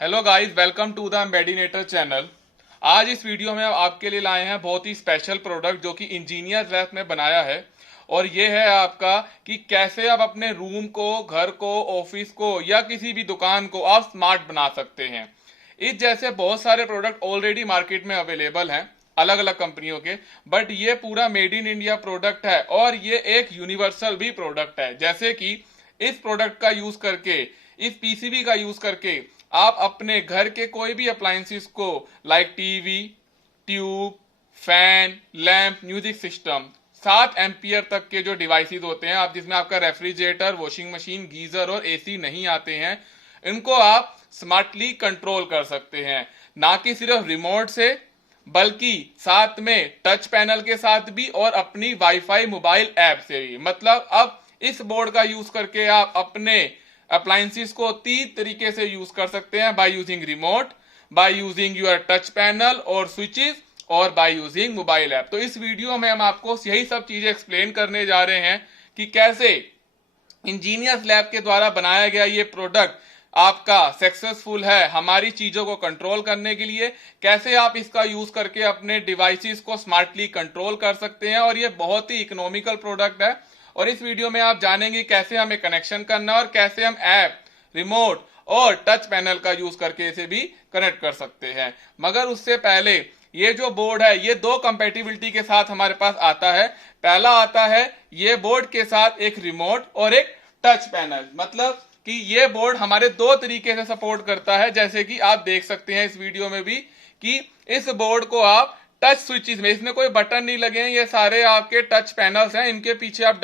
Hello guys, welcome to the Embedinator channel. आज इस video में आपके लिए लाए हैं बहुत ही स्पेशल प्रोडक्ट जो कि इंजीनियर लैब ने बनाया है। और ये है आपका कि कैसे आप अपने रूम को, घर को, ऑफिस को या किसी भी दुकान को आप स्मार्ट बना सकते हैं। इस जैसे बहुत सारे प्रोडक्ट ऑलरेडी मार्केट में अवेलेबल हैं अलग अलग कंपनियों के, बट ये पूरा मेड इन इंडिया प्रोडक्ट है और ये एक यूनिवर्सल भी प्रोडक्ट है। जैसे कि इस प्रोडक्ट का यूज करके, इस पीसीबी का यूज करके आप अपने घर के कोई भी अप्लायंसेस को like TV, tube, fan, lamp, music system, 7 ampere तक के जो डिवाइसेस होते हैं आप, जिसमें आपका रेफ्रिजरेटर, वॉशिंग मशीन, गीजर और एसी नहीं आते हैं, इनको आप स्मार्टली कंट्रोल कर सकते हैं। ना कि सिर्फ रिमोट से, बल्कि साथ में टच पैनल के साथ भी और अपनी वाईफाई मोबाइल ऐप से भी। मतलब अब इस बोर्ड का यूज करके आप अपने अप्लायंसेस को 3 तरीके से यूज कर सकते हैं, by using remote, by using your touch panel और स्विचेस, और बाय यूजिंग मोबाइल ऐप। तो इस वीडियो में हम आपको यही सब चीजें एक्सप्लेन करने जा रहे हैं कि कैसे इंजीनियर्स लैब के द्वारा बनाया गया ये प्रोडक्ट आपका सक्सेसफुल है हमारी चीजों को कंट्रोल करने के लिए, कैसे आप इसका यूज करके अपने डिवाइसेस को स्मार्टली कंट्रोल कर सकते हैं। और ये बहुत ही इकोनॉमिकल प्रोडक्ट है और इस वीडियो में आप जानेंगे कैसे हमें कनेक्शन करना और कैसे हम ऐप, रिमोट और टच पैनल का यूज करके इसे भी कनेक्ट कर सकते हैं। मगर उससे पहले ये जो बोर्ड है ये 2 कंपेटिबिलिटी के साथ हमारे पास आता है। पहला आता है ये बोर्ड के साथ एक रिमोट और एक टच पैनल। मतलब कि ये बोर्ड हमारे 2 तरीके से सपोर्ट करता है, जैसे कि आप देख सकते हैं इस वीडियो में भी कि इस बोर्ड को आप टच स्विचेस में, इसमें कोई बटन नहीं लगे हैं, ये सारे आपके टच पैनल्स हैं, इनके पीछे आप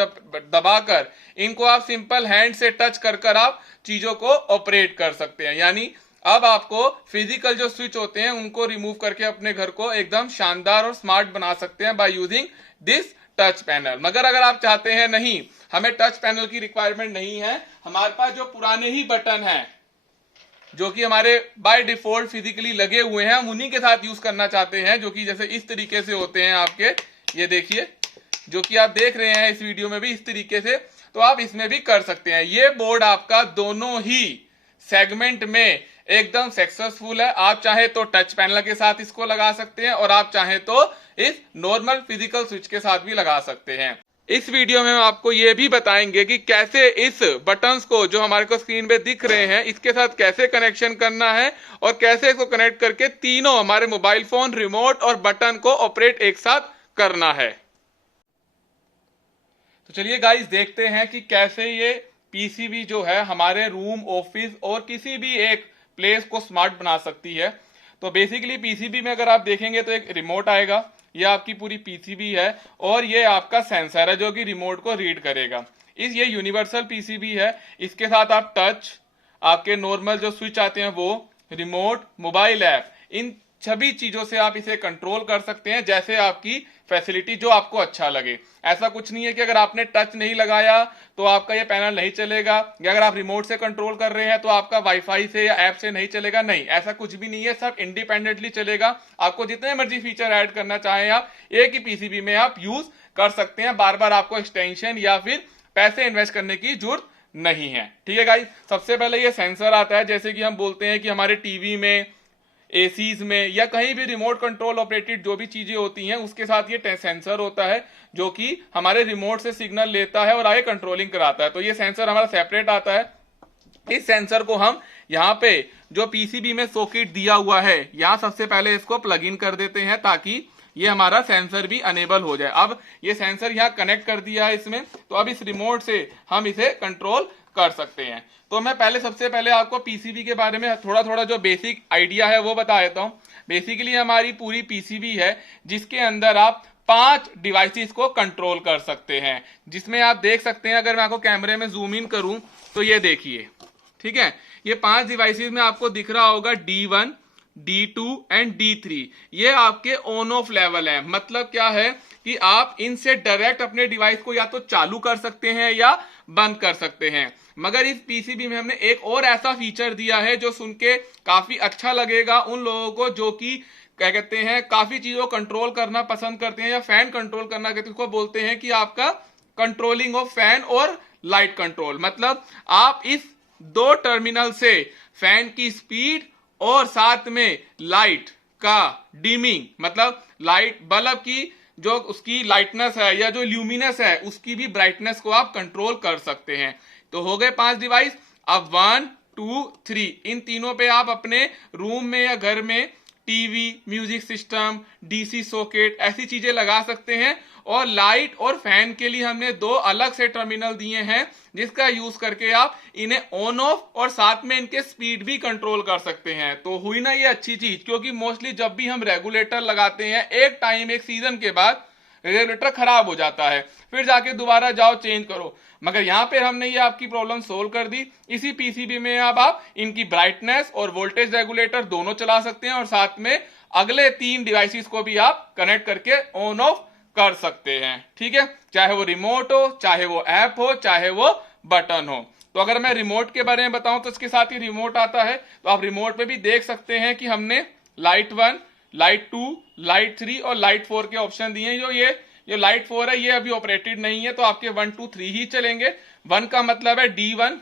दबाकर इनको आप सिंपल हैंड से टच कर कर आप चीजों को ऑपरेट कर सकते हैं। यानी अब आपको फिजिकल जो स्विच होते हैं उनको रिमूव करके अपने घर को एकदम शानदार और स्मार्ट बना सकते हैं by using this touch panel. मगर अगर आप चाहते हैं नहीं, हमें टच पैनल की रिक्वायरमेंट नहीं है, हमारे पास जो पुराने ही बटन हैं जो कि हमारे बाय डिफॉल्ट फिजिकली लगे हुए हैं, हम उन्हीं के साथ यूज करना चाहते हैं, जो कि जैसे इस तरीके से होते हैं आपके, ये देखिए जो कि आप देख रहे हैं इस वीडियो में भी इस तरीके से, तो आप इसमें भी कर सकते हैं। ये बोर्ड आपका दोनों ही सेगमेंट में एकदम सक्सेसफुल है। आप चाहे तो टच पैनल के साथ इसको लगा सकते हैं और आप चाहे तो इस नॉर्मल फिजिकल स्विच के साथ भी लगा सकते हैं। इस वीडियो में हम आपको यह भी बताएंगे कि कैसे इस बटन्स को जो हमारे को स्क्रीन पे दिख रहे हैं इसके साथ कैसे कनेक्शन करना है और कैसे इसको कनेक्ट करके तीनों हमारे मोबाइल फोन, रिमोट और बटन को ऑपरेट एक साथ करना है। तो चलिए गाइस देखते हैं कि कैसे ये पीसीबी जो है हमारे रूम, ऑफिस और किसी भी एक प्लेस को स्मार्ट बना सकती है। तो बेसिकली पीसीबी में अगर आप देखेंगे तो एक रिमोट आएगा, ये आपकी पूरी पीसीबी है और ये आपका सेंसर है जो कि रिमोट को रीड करेगा। ये यूनिवर्सल पीसीबी है, इसके साथ आप टच, आपके नॉर्मल जो स्विच आते हैं वो, रिमोट, मोबाइल ऐप, इन सभी चीजों से आप इसे कंट्रोल कर सकते हैं जैसे आपकी फैसिलिटी, जो आपको अच्छा लगे। ऐसा कुछ नहीं है कि अगर आपने टच नहीं लगाया तो आपका ये पैनल नहीं चलेगा, या अगर आप रिमोट से कंट्रोल कर रहे हैं तो आपका वाईफाई से या ऐप से नहीं चलेगा। नहीं, ऐसा कुछ भी नहीं है, सब इंडिपेंडेंटली चलेगा। आपको जितने मर्जी फीचर ऐड करना चाहें आप एक ही पीसीबी में आप यूज कर सकते हैं। बार बार आपको एक्सटेंशन या फिर पैसे इन्वेस्ट करने की जरूरत नहीं है। ठीक है गाइस, सबसे पहले ये सेंसर आता है। जैसे कि हम बोलते हैं कि हमारे टीवी में, एसीज में या कहीं भी रिमोट कंट्रोल ऑपरेटेड जो भी चीजें होती हैं उसके साथ ये सेंसर होता है जो कि हमारे रिमोट से सिग्नल लेता है और आगे कंट्रोलिंग कराता है। तो ये सेंसर हमारा सेपरेट आता है। इस सेंसर को हम यहाँ पे जो पीसीबी में सॉकेट दिया हुआ है यहाँ सबसे पहले इसको प्लग इन कर देते हैं ताकि ये हमारा सेंसर भी अनेबल हो जाए। अब ये सेंसर यहाँ कनेक्ट कर दिया है इसमें, तो अब इस रिमोट से हम इसे कंट्रोल कर सकते हैं। तो मैं सबसे पहले आपको पीसीबी के बारे में थोड़ा थोड़ा जो बेसिक आइडिया है वो बता देता हूँ। बेसिकली हमारी पूरी पीसीबी है जिसके अंदर आप 5 डिवाइसेस को कंट्रोल कर सकते हैं, जिसमें आप देख सकते हैं, अगर मैं आपको कैमरे में जूम इन करूं तो ये देखिए, ठीक है, ये 5 डिवाइसेस में आपको दिख रहा होगा D1, D2 एंड D3। ये आपके ऑन ऑफ लेवल है। मतलब क्या है कि आप इनसे डायरेक्ट अपने डिवाइस को या तो चालू कर सकते हैं या बंद कर सकते हैं। मगर इस पीसीबी में हमने एक और ऐसा फीचर दिया है जो सुन के काफी अच्छा लगेगा उन लोगों को जो कि क्या कहते हैं, काफी चीजों को कंट्रोल करना पसंद करते हैं या फैन कंट्रोल करना कहते हैं। उसको बोलते हैं कि आपका कंट्रोलिंग ऑफ फैन और लाइट कंट्रोल। मतलब आप इस 2 टर्मिनल से फैन की स्पीड और साथ में लाइट का डिमिंग, मतलब लाइट बल्ब की जो उसकी लाइटनेस है या जो ल्यूमिनस है उसकी भी ब्राइटनेस को आप कंट्रोल कर सकते हैं। तो हो गए 5 डिवाइस। अब 1 2 3 इन तीनों पे आप अपने रूम में या घर में TV, music system, DC socket ऐसी चीजें लगा सकते हैं। और लाइट और फैन के लिए हमने 2 अलग से टर्मिनल दिए हैं जिसका यूज करके आप इन्हें ऑन ऑफ और साथ में इनके स्पीड भी कंट्रोल कर सकते हैं। तो हुई ना ये अच्छी चीज, क्योंकि मोस्टली जब भी हम रेगुलेटर लगाते हैं एक टाइम एक सीजन के बाद रेगुलेटर खराब हो जाता है, फिर जाके दोबारा जाओ चेंज करो। मगर यहां पे हमने ये आपकी प्रॉब्लम सोल्व कर दी। इसी पीसीबी में अब आप इनकी ब्राइटनेस और वोल्टेज रेगुलेटर दोनों चला सकते हैं और साथ में अगले 3 डिवाइसेस को भी आप कनेक्ट करके ऑन ऑफ कर सकते हैं। ठीक है, चाहे वो रिमोट हो, चाहे वो ऐप हो, चाहे वो बटन हो। तो अगर मैं रिमोट के बारे में बताऊं तो इसके साथ ही रिमोट आता है। तो आप रिमोट पे भी देख सकते हैं कि हमने लाइट 1, लाइट 2, लाइट 3 और लाइट 4 के ऑप्शन दिए हैं। जो लाइट 4 है ये अभी ऑपरेटेड नहीं है, तो आपके 1 2 3 ही चलेंगे। 1 का मतलब है D1,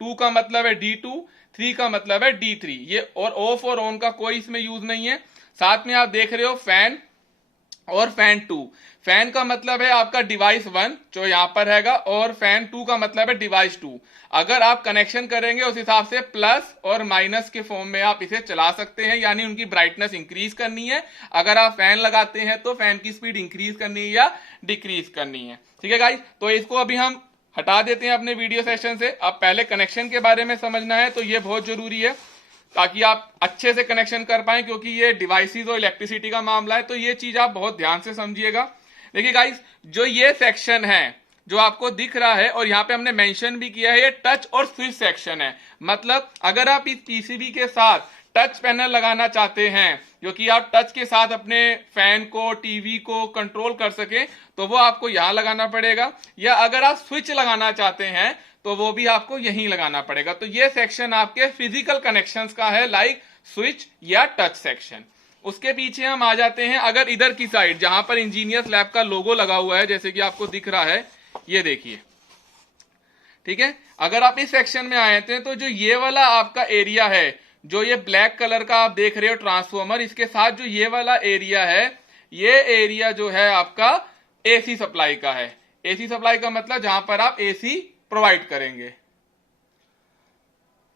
2 का मतलब है D2, 3 का मतलब है D3। ये और ऑफ और ऑन का कोई इसमें यूज नहीं है। साथ में आप देख रहे हो फैन और फैन 2। फैन का मतलब है आपका डिवाइस 1 जो यहां पर हैगा, और फैन 2 का मतलब है डिवाइस 2। अगर आप कनेक्शन करेंगे उस हिसाब से प्लस और माइनस के फॉर्म में आप इसे चला सकते हैं, यानी उनकी ब्राइटनेस इंक्रीज करनी है। अगर आप फैन लगाते हैं तो फैन की स्पीड इंक्रीज करनी है या डिक्रीज करनी है। ठीक है गाइस, तो इसको अभी हम हटा देते हैं अपने वीडियो सेशन से। अब पहले कनेक्शन के बारे में समझना है, तो ये बहुत जरूरी है ताकि आप अच्छे से कनेक्शन कर पाए, क्योंकि ये डिवाइसेस और इलेक्ट्रिसिटी का मामला है। तो ये चीज आप बहुत ध्यान से समझिएगा। देखिए गाइस, जो ये सेक्शन है जो आपको दिख रहा है और यहाँ पे हमने मेंशन भी किया है, ये टच और स्विच सेक्शन है। मतलब अगर आप इस पीसीबी के साथ टच पैनल लगाना चाहते हैं जो कि आप टच के साथ अपने फैन को, टीवी को कंट्रोल कर सके, तो वो आपको यहां लगाना पड़ेगा। या अगर आप स्विच लगाना चाहते हैं तो वो भी आपको यहीं लगाना पड़ेगा। तो ये सेक्शन आपके फिजिकल कनेक्शंस का है, लाइक स्विच या टच सेक्शन। उसके पीछे हम आ जाते हैं अगर इधर की साइड जहां पर इंजीनियर्स लैब का लोगो लगा हुआ है, जैसे कि आपको दिख रहा है, ये देखिए। ठीक है, अगर आप इस सेक्शन में आए थे तो जो ये वाला आपका एरिया है, जो ये ब्लैक कलर का आप देख रहे हो ट्रांसफॉर्मर, इसके साथ जो ये वाला एरिया है, ये एरिया जो है आपका एसी सप्लाई का है। एसी सप्लाई का मतलब जहां पर आप एसी प्रोवाइड करेंगे।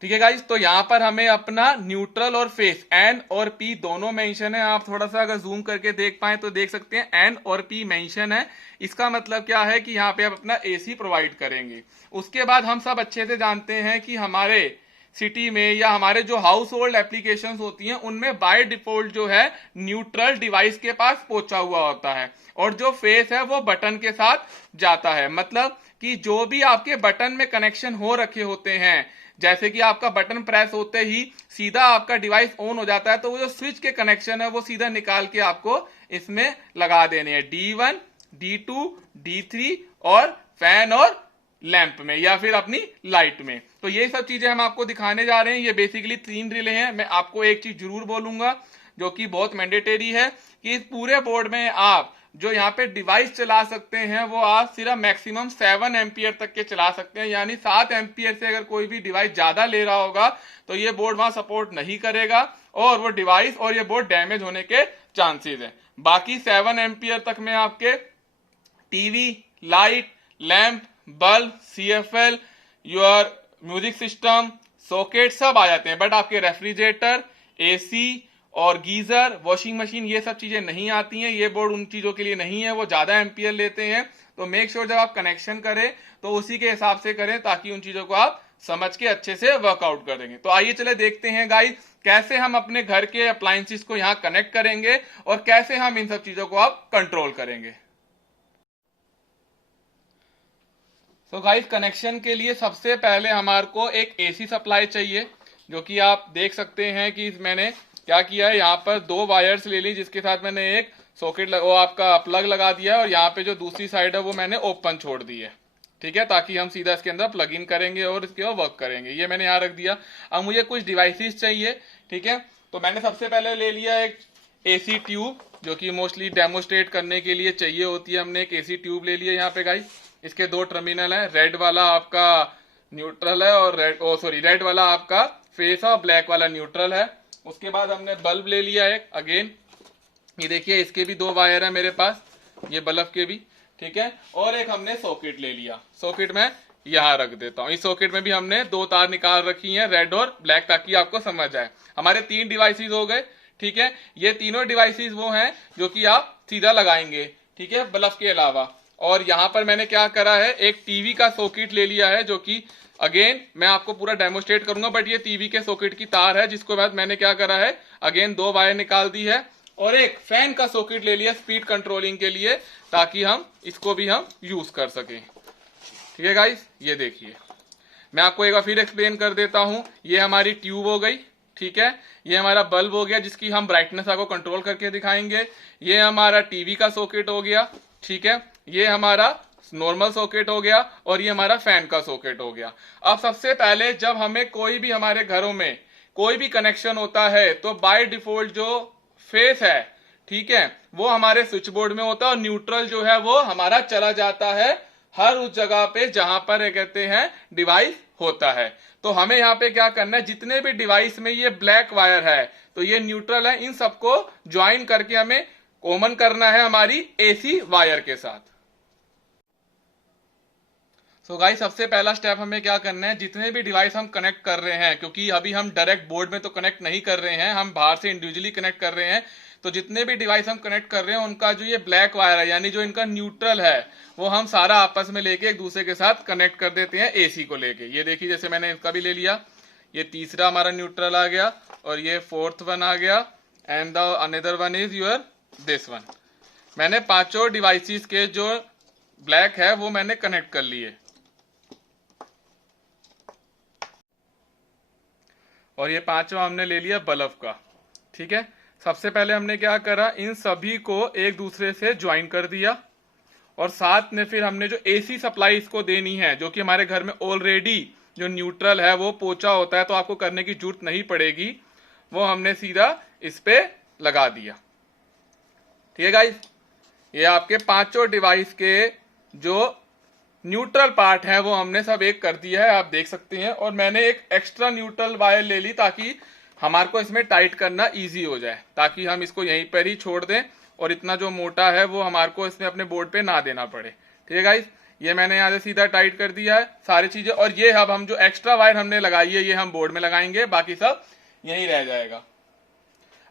ठीक है गाइस, तो यहां पर हमें अपना न्यूट्रल और फेस एन और पी दोनों मेंशन है। आप थोड़ा सा अगर जूम करके देख पाए तो देख सकते हैं एन और पी मेंशन है। इसका मतलब क्या है कि यहाँ पे आप अपना एसी प्रोवाइड करेंगे। उसके बाद हम सब अच्छे से जानते हैं कि हमारे सिटी में या हमारे जो हाउस होल्ड एप्लीकेशन होती हैं उनमें बाय डिफॉल्ट जो है न्यूट्रल डिवाइस के पास पहुंचा हुआ होता है, और जो फेस है वो बटन के साथ जाता है। मतलब कि जो भी आपके बटन में कनेक्शन हो रखे होते हैं, जैसे कि आपका बटन प्रेस होते ही सीधा आपका डिवाइस ऑन हो जाता है, तो वो जो स्विच के कनेक्शन है वो सीधा निकाल के आपको इसमें लगा देने हैं, D1, D2, D3 और फैन और लैंप में या फिर अपनी लाइट में। तो ये सब चीजें हम आपको दिखाने जा रहे हैं। ये बेसिकली 3 रिले हैं। मैं आपको एक चीज जरूर बोलूंगा जो कि बहुत मैंडेटरी है, कि इस पूरे बोर्ड में आप जो यहाँ पे डिवाइस चला सकते हैं वो आप सिर्फ मैक्सिमम 7 एम्पियर तक के चला सकते हैं। यानी 7 एम्पियर से अगर कोई भी डिवाइस ज्यादा ले रहा होगा तो ये बोर्ड वहां सपोर्ट नहीं करेगा और वो डिवाइस और ये बोर्ड डैमेज होने के चांसेस है। बाकी 7 एम्पियर तक में आपके TV, light, lamp, bulb, CFL, your music system, socket सब आ जाते हैं। बट आपके रेफ्रिजरेटर, एसी और गीजर, वॉशिंग मशीन ये सब चीजें नहीं आती हैं। ये बोर्ड उन चीजों के लिए नहीं है, वो ज्यादा एम्पियर लेते हैं। तो मेक श्योर जब आप कनेक्शन करें तो उसी के हिसाब से करें ताकि उन चीजों को आप समझ के अच्छे से वर्कआउट कर देंगे। तो आइए चले देखते हैं गाइस कैसे हम अपने घर के अप्लायंसेस को यहाँ कनेक्ट करेंगे और कैसे हम इन सब चीजों को आप कंट्रोल करेंगे। तो गाइस, कनेक्शन के लिए सबसे पहले हमारे को एक एसी सप्लाई चाहिए, जो कि आप देख सकते हैं कि मैंने क्या किया है, यहाँ पर 2 वायर्स ले ली जिसके साथ मैंने एक सॉकेट वो आपका प्लग लगा दिया है और यहाँ पे जो दूसरी साइड है वो मैंने ओपन छोड़ दी है। ठीक है, ताकि हम सीधा इसके अंदर प्लग इन करेंगे और इसके बाद वर्क करेंगे। ये मैंने यहाँ रख दिया। अब मुझे कुछ डिवाइसेस चाहिए। ठीक है, तो मैंने सबसे पहले ले लिया एक एसी ट्यूब, जो कि मोस्टली डेमोस्ट्रेट करने के लिए चाहिए होती है। हमने एक एसी ट्यूब ले लिया यहाँ पे गाइस। इसके 2 टर्मिनल है, रेड वाला आपका न्यूट्रल है और रेड वाला आपका फेस है और ब्लैक वाला न्यूट्रल है। उसके बाद हमने बल्ब ले लिया एक अगेन, ये देखिए इसके भी 2 वायर है मेरे पास, ये बल्ब के भी, ठीक है। और एक हमने सॉकेट ले लिया, सॉकेट में यहाँ रख देता हूँ। इस सॉकेट में भी हमने 2 तार निकाल रखी हैं, रेड और ब्लैक, ताकि आपको समझ आए। हमारे 3 डिवाइसेस हो गए, ठीक है। ये तीनों डिवाइसेस वो हैं जो कि आप सीधा लगाएंगे, ठीक है, बल्ब के अलावा। और यहाँ पर मैंने क्या करा है, एक टीवी का सॉकेट ले लिया है, जो कि अगेन मैं आपको पूरा डेमोस्ट्रेट करूंगा, बट ये टीवी के सॉकेट की तार है, जिसको बाद मैंने क्या करा है, अगेन 2 वायर निकाल दी है। और एक फैन का सॉकेट ले लिया स्पीड कंट्रोलिंग के लिए, ताकि हम इसको भी हम यूज कर सकें, ठीक है गाइस। ये देखिए मैं आपको एक बार फिर एक्सप्लेन कर देता हूं। ये हमारी ट्यूब हो गई, ठीक है। ये हमारा बल्ब हो गया, जिसकी हम ब्राइटनेस आपको कंट्रोल करके दिखाएंगे। ये हमारा टीवी का सॉकेट हो गया, ठीक है। ये हमारा नॉर्मल सॉकेट हो गया, और ये हमारा फैन का सॉकेट हो गया। अब सबसे पहले जब हमें कोई भी हमारे घरों में कोई भी कनेक्शन होता है, तो बाय डिफॉल्ट जो फेस है, ठीक है, वो हमारे स्विच बोर्ड में होता है, और न्यूट्रल जो है वो हमारा चला जाता है हर उस जगह पे जहां पर ये कहते हैं डिवाइस होता है। तो हमें यहाँ पे क्या करना है, जितने भी डिवाइस में ये ब्लैक वायर है, तो ये न्यूट्रल है, इन सबको ज्वाइन करके हमें कॉमन करना है हमारी एसी वायर के साथ। सो गाइस सबसे पहला स्टेप हमें क्या करना है, जितने भी डिवाइस हम कनेक्ट कर रहे हैं, क्योंकि अभी हम डायरेक्ट बोर्ड में तो कनेक्ट नहीं कर रहे हैं, हम बाहर से इंडिविजुअली कनेक्ट कर रहे हैं, तो जितने भी डिवाइस हम कनेक्ट कर रहे हैं उनका जो ये ब्लैक वायर है, यानी जो इनका न्यूट्रल है, वो हम सारा आपस में लेके एक दूसरे के साथ कनेक्ट कर देते हैं एसी को लेके। ये देखिए जैसे मैंने इसका भी ले लिया, ये तीसरा हमारा न्यूट्रल आ गया, और ये 4th वन आ गया, and the another one is your this one. मैंने 5 डिवाइसेस के जो ब्लैक है वो मैंने कनेक्ट कर लिए, और ये 5वां हमने ले लिया बल्ब का, ठीक है। सबसे पहले हमने क्या करा, इन सभी को एक दूसरे से ज्वाइन कर दिया, और साथ में फिर हमने जो एसी सप्लाई इसको देनी है, जो कि हमारे घर में ऑलरेडी जो न्यूट्रल है वो पोचा होता है, तो आपको करने की जरूरत नहीं पड़ेगी, वो हमने सीधा इस पे लगा दिया, ठीक है गाइस। ये आपके 5 डिवाइस के जो न्यूट्रल पार्ट है वो हमने सब एक कर दिया है, आप देख सकते हैं। और मैंने एक एक्स्ट्रा न्यूट्रल वायर ले ली, ताकि हमारे को इसमें टाइट करना इजी हो जाए, ताकि हम इसको यहीं पर ही छोड़ दें, और इतना जो मोटा है वो हमारे को इसमें अपने बोर्ड पे ना देना पड़े, ठीक है गाइस। ये मैंने यहाँ से सीधा टाइट कर दिया है सारी चीजें, और ये अब हम जो एक्स्ट्रा वायर हमने लगाई है ये हम बोर्ड में लगाएंगे, बाकी सब यहीं रह जाएगा।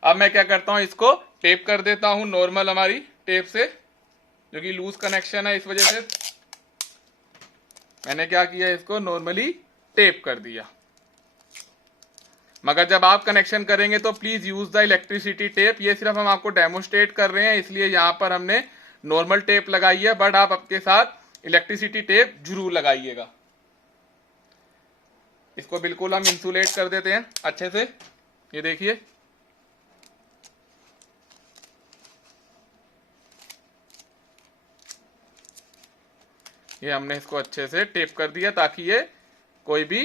अब मैं क्या करता हूँ, इसको टेप कर देता हूँ नॉर्मल हमारी टेप से, जो कि लूज कनेक्शन है, इस वजह से मैंने क्या किया, इसको नॉर्मली टेप कर दिया। मगर जब आप कनेक्शन करेंगे तो please use the electricity tape. ये सिर्फ हम आपको डेमोस्ट्रेट कर रहे हैं, इसलिए यहां पर हमने नॉर्मल टेप लगाई है, बट आप आपके साथ इलेक्ट्रिसिटी टेप जरूर लगाइएगा। इसको बिल्कुल हम इंसुलेट कर देते हैं अच्छे से, ये देखिए। ये हमने इसको अच्छे से टेप कर दिया, ताकि ये कोई भी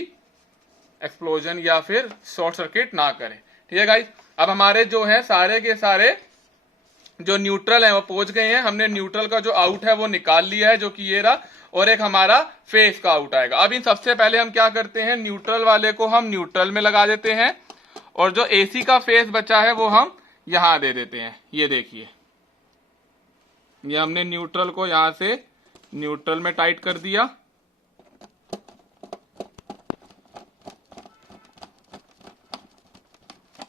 एक्सप्लोजन या फिर शॉर्ट सर्किट ना करे, ठीक है गाइस। अब हमारे जो है सारे के सारे जो न्यूट्रल है वो पहुंच गए हैं। हमने न्यूट्रल का जो आउट है वो निकाल लिया है, जो कि ये रहा, और एक हमारा फेस का आउट आएगा। अब इन सबसे पहले हम क्या करते हैं, न्यूट्रल वाले को हम न्यूट्रल में लगा देते हैं, और जो एसी का फेस बचा है वो हम यहां दे देते हैं। ये देखिए, ये हमने न्यूट्रल को यहां से न्यूट्रल में टाइट कर दिया,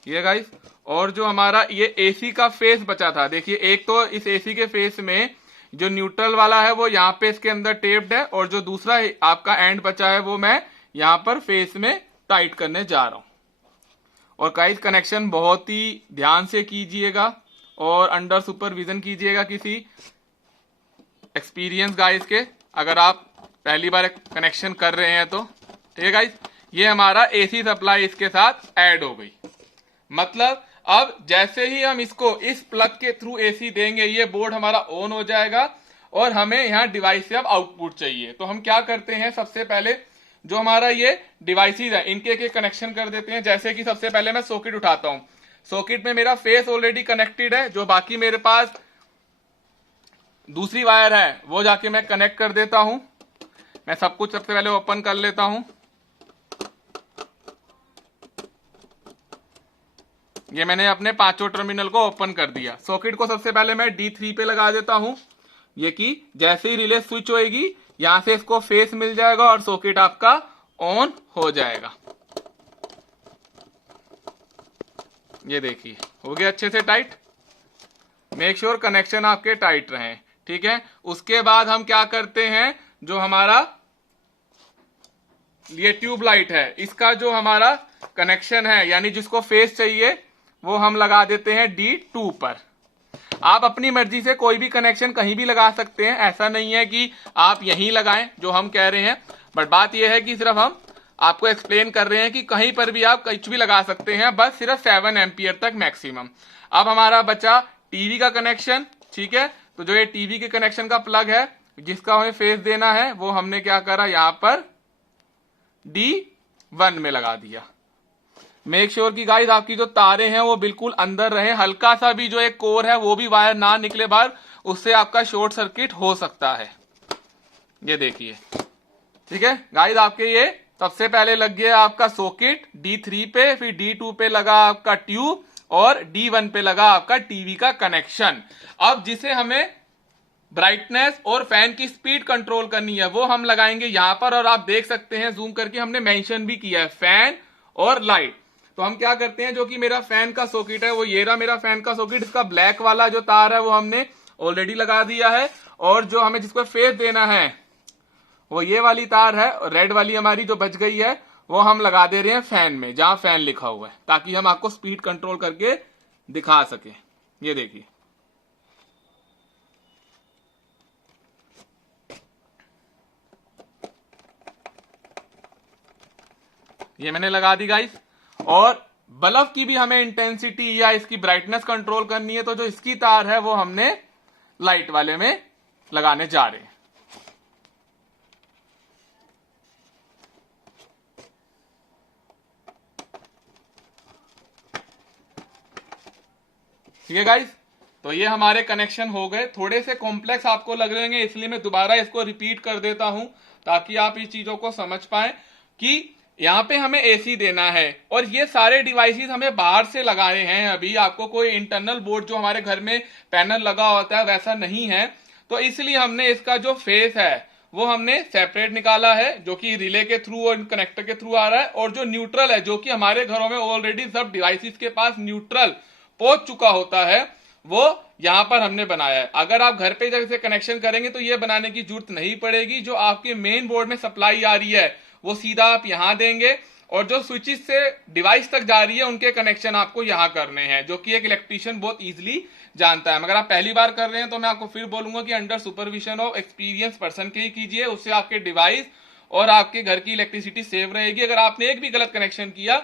ये गाइस। और जो हमारा ये एसी का फेस बचा था, देखिए एक तो इस एसी के फेस में जो न्यूट्रल वाला है वो यहाँ पे इसके अंदर टेप्ड है, और जो दूसरा आपका एंड बचा है वो मैं यहाँ पर फेस में टाइट करने जा रहा हूं। और गाइस कनेक्शन बहुत ही ध्यान से कीजिएगा, और अंडर सुपरविजन कीजिएगा किसी एक्सपीरियंस गाइस के, अगर आप पहली बार कनेक्शन कर रहे हैं तो, ठीक है गाइस। ये हमारा एसी सप्लाई इसके साथ ऐड हो गई, मतलब अब जैसे ही हम इसको इस प्लग के थ्रू एसी देंगे, ये बोर्ड हमारा ऑन हो जाएगा, और हमें यहाँ डिवाइस से अब आउटपुट चाहिए। तो हम क्या करते हैं, सबसे पहले जो हमारा ये डिवाइसेस है इनके एक कनेक्शन कर देते हैं। जैसे कि सबसे पहले मैं सॉकेट उठाता हूं, सॉकेट में मेरा फेस ऑलरेडी कनेक्टेड है, जो बाकी मेरे पास दूसरी वायर है वो जाके मैं कनेक्ट कर देता हूं। मैं सब कुछ सबसे पहले ओपन कर लेता हूं, ये मैंने अपने पांचों टर्मिनल को ओपन कर दिया। सॉकेट को सबसे पहले मैं D3 पे लगा देता हूं, ये कि जैसे ही रिले स्विच होएगी यहां से इसको फेस मिल जाएगा और सॉकेट आपका ऑन हो जाएगा। ये देखिए हो गया अच्छे से टाइट। मेक श्योर कनेक्शन आपके टाइट रहे, ठीक है। उसके बाद हम क्या करते हैं, जो हमारा ये ट्यूब लाइट है इसका जो हमारा कनेक्शन है यानी जिसको फेस चाहिए वो हम लगा देते हैं D2 पर। आप अपनी मर्जी से कोई भी कनेक्शन कहीं भी लगा सकते हैं, ऐसा नहीं है कि आप यहीं लगाएं जो हम कह रहे हैं, बट बात यह है कि सिर्फ हम आपको एक्सप्लेन कर रहे हैं कि कहीं पर भी आप कुछ भी लगा सकते हैं, बस सिर्फ 7 एम्पियर तक मैक्सिमम। अब हमारा बचा टीवी का कनेक्शन, ठीक है। तो जो ये टीवी के कनेक्शन का प्लग है जिसका हमें फेस देना है वो हमने क्या करा, यहां पर D1 में लगा दिया। मेक श्योर की गाइस आपकी जो तारे हैं वो बिल्कुल अंदर रहे, हल्का सा भी जो एक कोर है वो भी वायर ना निकले बाहर, उससे आपका शॉर्ट सर्किट हो सकता है। ये देखिए, ठीक है गाइस। आपके ये सबसे पहले लग गया आपका सॉकेट D3 पे, फिर D2 पे लगा आपका ट्यूब और D1 पे लगा आपका टीवी का कनेक्शन। अब जिसे हमें ब्राइटनेस और फैन की स्पीड कंट्रोल करनी है वो हम लगाएंगे यहां पर, और आप देख सकते हैं जूम करके हमने मेंशन भी किया है फैन और लाइट। तो हम क्या करते हैं, जो कि मेरा फैन का सॉकेट है वो ये रहा मेरा फैन का सॉकेट, इसका ब्लैक वाला जो तार है वो हमने ऑलरेडी लगा दिया है, और जो हमें जिसको फेस देना है वो ये वाली तार है, और रेड वाली हमारी जो बच गई है वो हम लगा दे रहे हैं फैन में जहां फैन लिखा हुआ है, ताकि हम आपको स्पीड कंट्रोल करके दिखा सके। ये देखिए, ये मैंने लगा दी गाइस। और बल्ब की भी हमें इंटेंसिटी या इसकी ब्राइटनेस कंट्रोल करनी है, तो जो इसकी तार है वो हमने लाइट वाले में लगाने जा रहे हैं। ठीक है गाइस, तो ये हमारे कनेक्शन हो गए। थोड़े से कॉम्प्लेक्स आपको लग रहे होंगे, इसलिए मैं दोबारा इसको रिपीट कर देता हूं ताकि आप इस चीजों को समझ पाए कि यहाँ पे हमें एसी देना है, और ये सारे डिवाइसेस हमें बाहर से लगाए हैं। अभी आपको कोई इंटरनल बोर्ड जो हमारे घर में पैनल लगा होता है वैसा नहीं है, तो इसलिए हमने इसका जो फेस है वो हमने सेपरेट निकाला है, जो कि रिले के थ्रू और कनेक्टर के थ्रू आ रहा है, और जो न्यूट्रल है जो कि हमारे घरों में ऑलरेडी सब डिवाइसेस के पास न्यूट्रल पहुंच चुका होता है वो यहां पर हमने बनाया है। अगर आप घर पे जैसे कनेक्शन करेंगे तो ये बनाने की जरूरत नहीं पड़ेगी। जो आपके मेन बोर्ड में सप्लाई आ रही है वो सीधा आप यहां देंगे, और जो स्विचेस से डिवाइस तक जा रही है उनके कनेक्शन आपको यहां करने हैं, जो कि एक इलेक्ट्रीशियन बहुत इजीली जानता है। अगर आप पहली बार कर रहे हैं तो मैं आपको फिर बोलूंगा कि under supervision of experience person के ही कीजिए, उससे आपके डिवाइस और आपके घर की इलेक्ट्रिसिटी सेव रहेगी। अगर आपने एक भी गलत कनेक्शन किया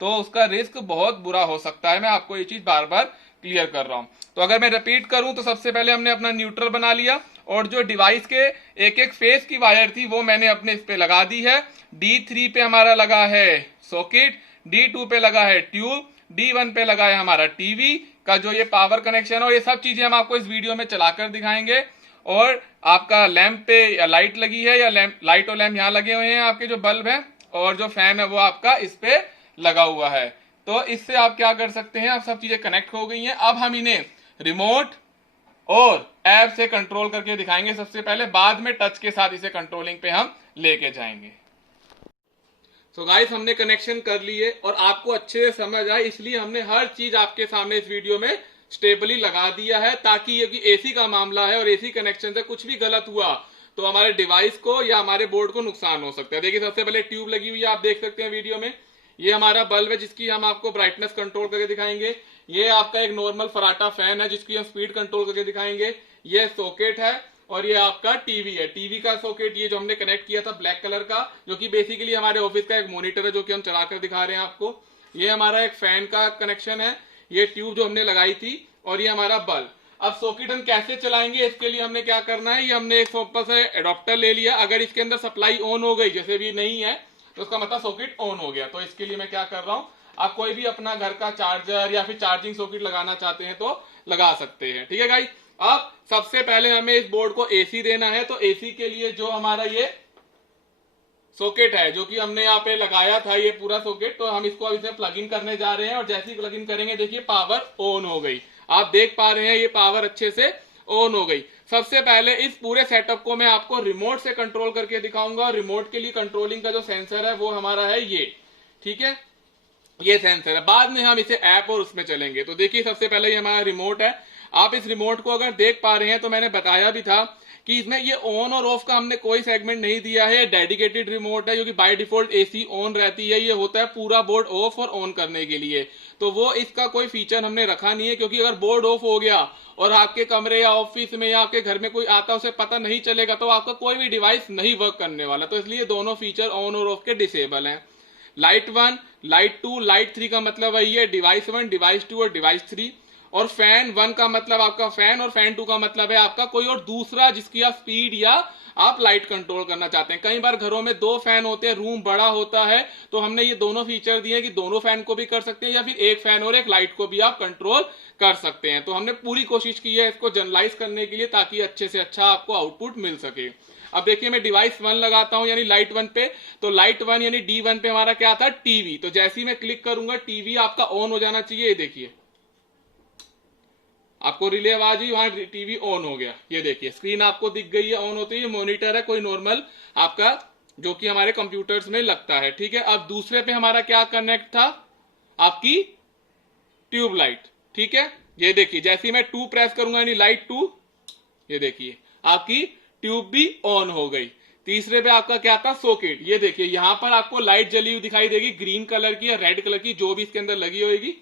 तो उसका रिस्क बहुत बुरा हो सकता है। मैं आपको ये चीज बार बार क्लियर कर रहा हूं। तो अगर मैं रिपीट करूं तो सबसे पहले हमने अपना न्यूट्रल बना लिया, और जो डिवाइस के एक एक फेस की वायर थी वो मैंने अपने इस पे लगा दी है। D3 पे हमारा लगा है सॉकेट, D2 पे लगा है ट्यूब, D1 पे लगा है हमारा टीवी का जो ये पावर कनेक्शन है। ये सब चीजें हम आपको इस वीडियो में चलाकर दिखाएंगे। और आपका लैंप पे या लाइट लगी है, या लाइट और लैंप यहाँ लगे हुए हैं आपके जो बल्ब है, और जो फैन है वो आपका इस पे लगा हुआ है। तो इससे आप क्या कर सकते हैं, आप सब चीजें कनेक्ट हो गई हैं। अब हम इन्हें रिमोट और ऐप से कंट्रोल करके दिखाएंगे सबसे पहले, बाद में टच के साथ इसे कंट्रोलिंग पे हम लेके जाएंगे। तो गाइस हमने कनेक्शन कर लिए और आपको अच्छे से समझ आए, इसलिए हमने हर चीज आपके सामने इस वीडियो में स्टेबली लगा दिया है, ताकि ये एसी का मामला है और एसी कनेक्शन से कुछ भी गलत हुआ तो हमारे डिवाइस को या हमारे बोर्ड को नुकसान हो सकता है। देखिए सबसे पहले ट्यूब लगी हुई है, आप देख सकते हैं वीडियो में। ये हमारा बल्ब है जिसकी हम आपको ब्राइटनेस कंट्रोल करके दिखाएंगे। ये आपका एक नॉर्मल फराटा फैन है जिसकी हम स्पीड कंट्रोल करके दिखाएंगे। ये सॉकेट है, और ये आपका टीवी है, टीवी का सॉकेट ये जो हमने कनेक्ट किया था ब्लैक कलर का, जो कि बेसिकली हमारे ऑफिस का एक मॉनिटर है जो कि हम चलाकर दिखा रहे हैं आपको। ये हमारा एक फैन का कनेक्शन है, ये ट्यूब जो हमने लगाई थी, और ये हमारा बल्ब। अब सॉकेट हम कैसे चलाएंगे, इसके लिए हमने क्या करना है, ये हमने एक सिंपल से एडाप्टर ले लिया। अगर इसके अंदर सप्लाई ऑन हो गई, जैसे भी नहीं है, तो उसका मतलब सॉकेट ऑन हो गया। तो इसके लिए मैं क्या कर रहा हूं, आप कोई भी अपना घर का चार्जर या फिर चार्जिंग सॉकेट लगाना चाहते हैं तो लगा सकते हैं। ठीक है गाइस, अब सबसे पहले हमें इस बोर्ड को एसी देना है। तो एसी के लिए जो हमारा ये सॉकेट है जो कि हमने यहाँ पे लगाया था, ये पूरा सॉकेट। तो हम इसको अब इसमें प्लग इन करने जा रहे हैं और जैसे ही प्लग इन करेंगे देखिए पावर ऑन हो गई। आप देख पा रहे हैं ये पावर अच्छे से ऑन हो गई। सबसे पहले इस पूरे सेटअप को मैं आपको रिमोट से कंट्रोल करके दिखाऊंगा। रिमोट के लिए कंट्रोलिंग का जो सेंसर है वो हमारा है ये, ठीक है, ये सेंसर है। बाद में हम इसे ऐप और उसमें चलेंगे। तो देखिए सबसे पहले ये हमारा रिमोट है। आप इस रिमोट को अगर देख पा रहे हैं तो मैंने बताया भी था कि इसमें ये ऑन और ऑफ का हमने कोई सेगमेंट नहीं दिया है। डेडिकेटेड रिमोट है क्योंकि बाय डिफॉल्ट एसी ऑन रहती है, ये होता है पूरा बोर्ड ऑफ और ऑन करने के लिए। तो वो इसका कोई फीचर हमने रखा नहीं है, क्योंकि अगर बोर्ड ऑफ हो गया और आपके कमरे या ऑफिस में या आपके घर में कोई आता उसे पता नहीं चलेगा तो आपका कोई भी डिवाइस नहीं वर्क करने वाला। तो इसलिए दोनों फीचर ऑन और ऑफ के डिसेबल हैं। लाइट 1, लाइट 2, लाइट 3 का मतलब वही है डिवाइस 1, डिवाइस 2 और डिवाइस 3। और फैन 1 का मतलब आपका फैन और फैन 2 का मतलब है आपका कोई और दूसरा जिसकी आप स्पीड या आप लाइट कंट्रोल करना चाहते हैं। कई बार घरों में 2 फैन होते हैं, रूम बड़ा होता है, तो हमने ये दोनों फीचर दिए कि दोनों फैन को भी कर सकते हैं या फिर एक फैन और एक लाइट को भी आप कंट्रोल कर सकते हैं। तो हमने पूरी कोशिश की है इसको जनरलाइज करने के लिए ताकि अच्छे से अच्छा आपको आउटपुट मिल सके। अब देखिए मैं डिवाइस 1 लगाता हूं यानी लाइट 1 पे। तो लाइट 1 यानी D1 पे हमारा क्या था, टीवी। तो जैसे ही मैं क्लिक करूंगा टीवी आपका ऑन हो जाना चाहिए। ये देखिए आपको रिले आवाज हुई, वहां टीवी ऑन हो गया। ये देखिए स्क्रीन आपको दिख गई है ऑन होती है। मॉनिटर है कोई नॉर्मल आपका जो कि हमारे कंप्यूटर्स में लगता है, ठीक है। अब दूसरे पे हमारा क्या कनेक्ट था, आपकी ट्यूबलाइट, ठीक है। ये देखिए जैसे ही मैं 2 प्रेस करूंगा यानी लाइट 2, ये देखिए आपकी ट्यूब भी ऑन हो गई। तीसरे पे आपका क्या था, सॉकेट। ये देखिए यहां पर आपको लाइट जली हुई दिखाई देगी, ग्रीन कलर की या रेड कलर की, जो भी इसके अंदर लगी होगी।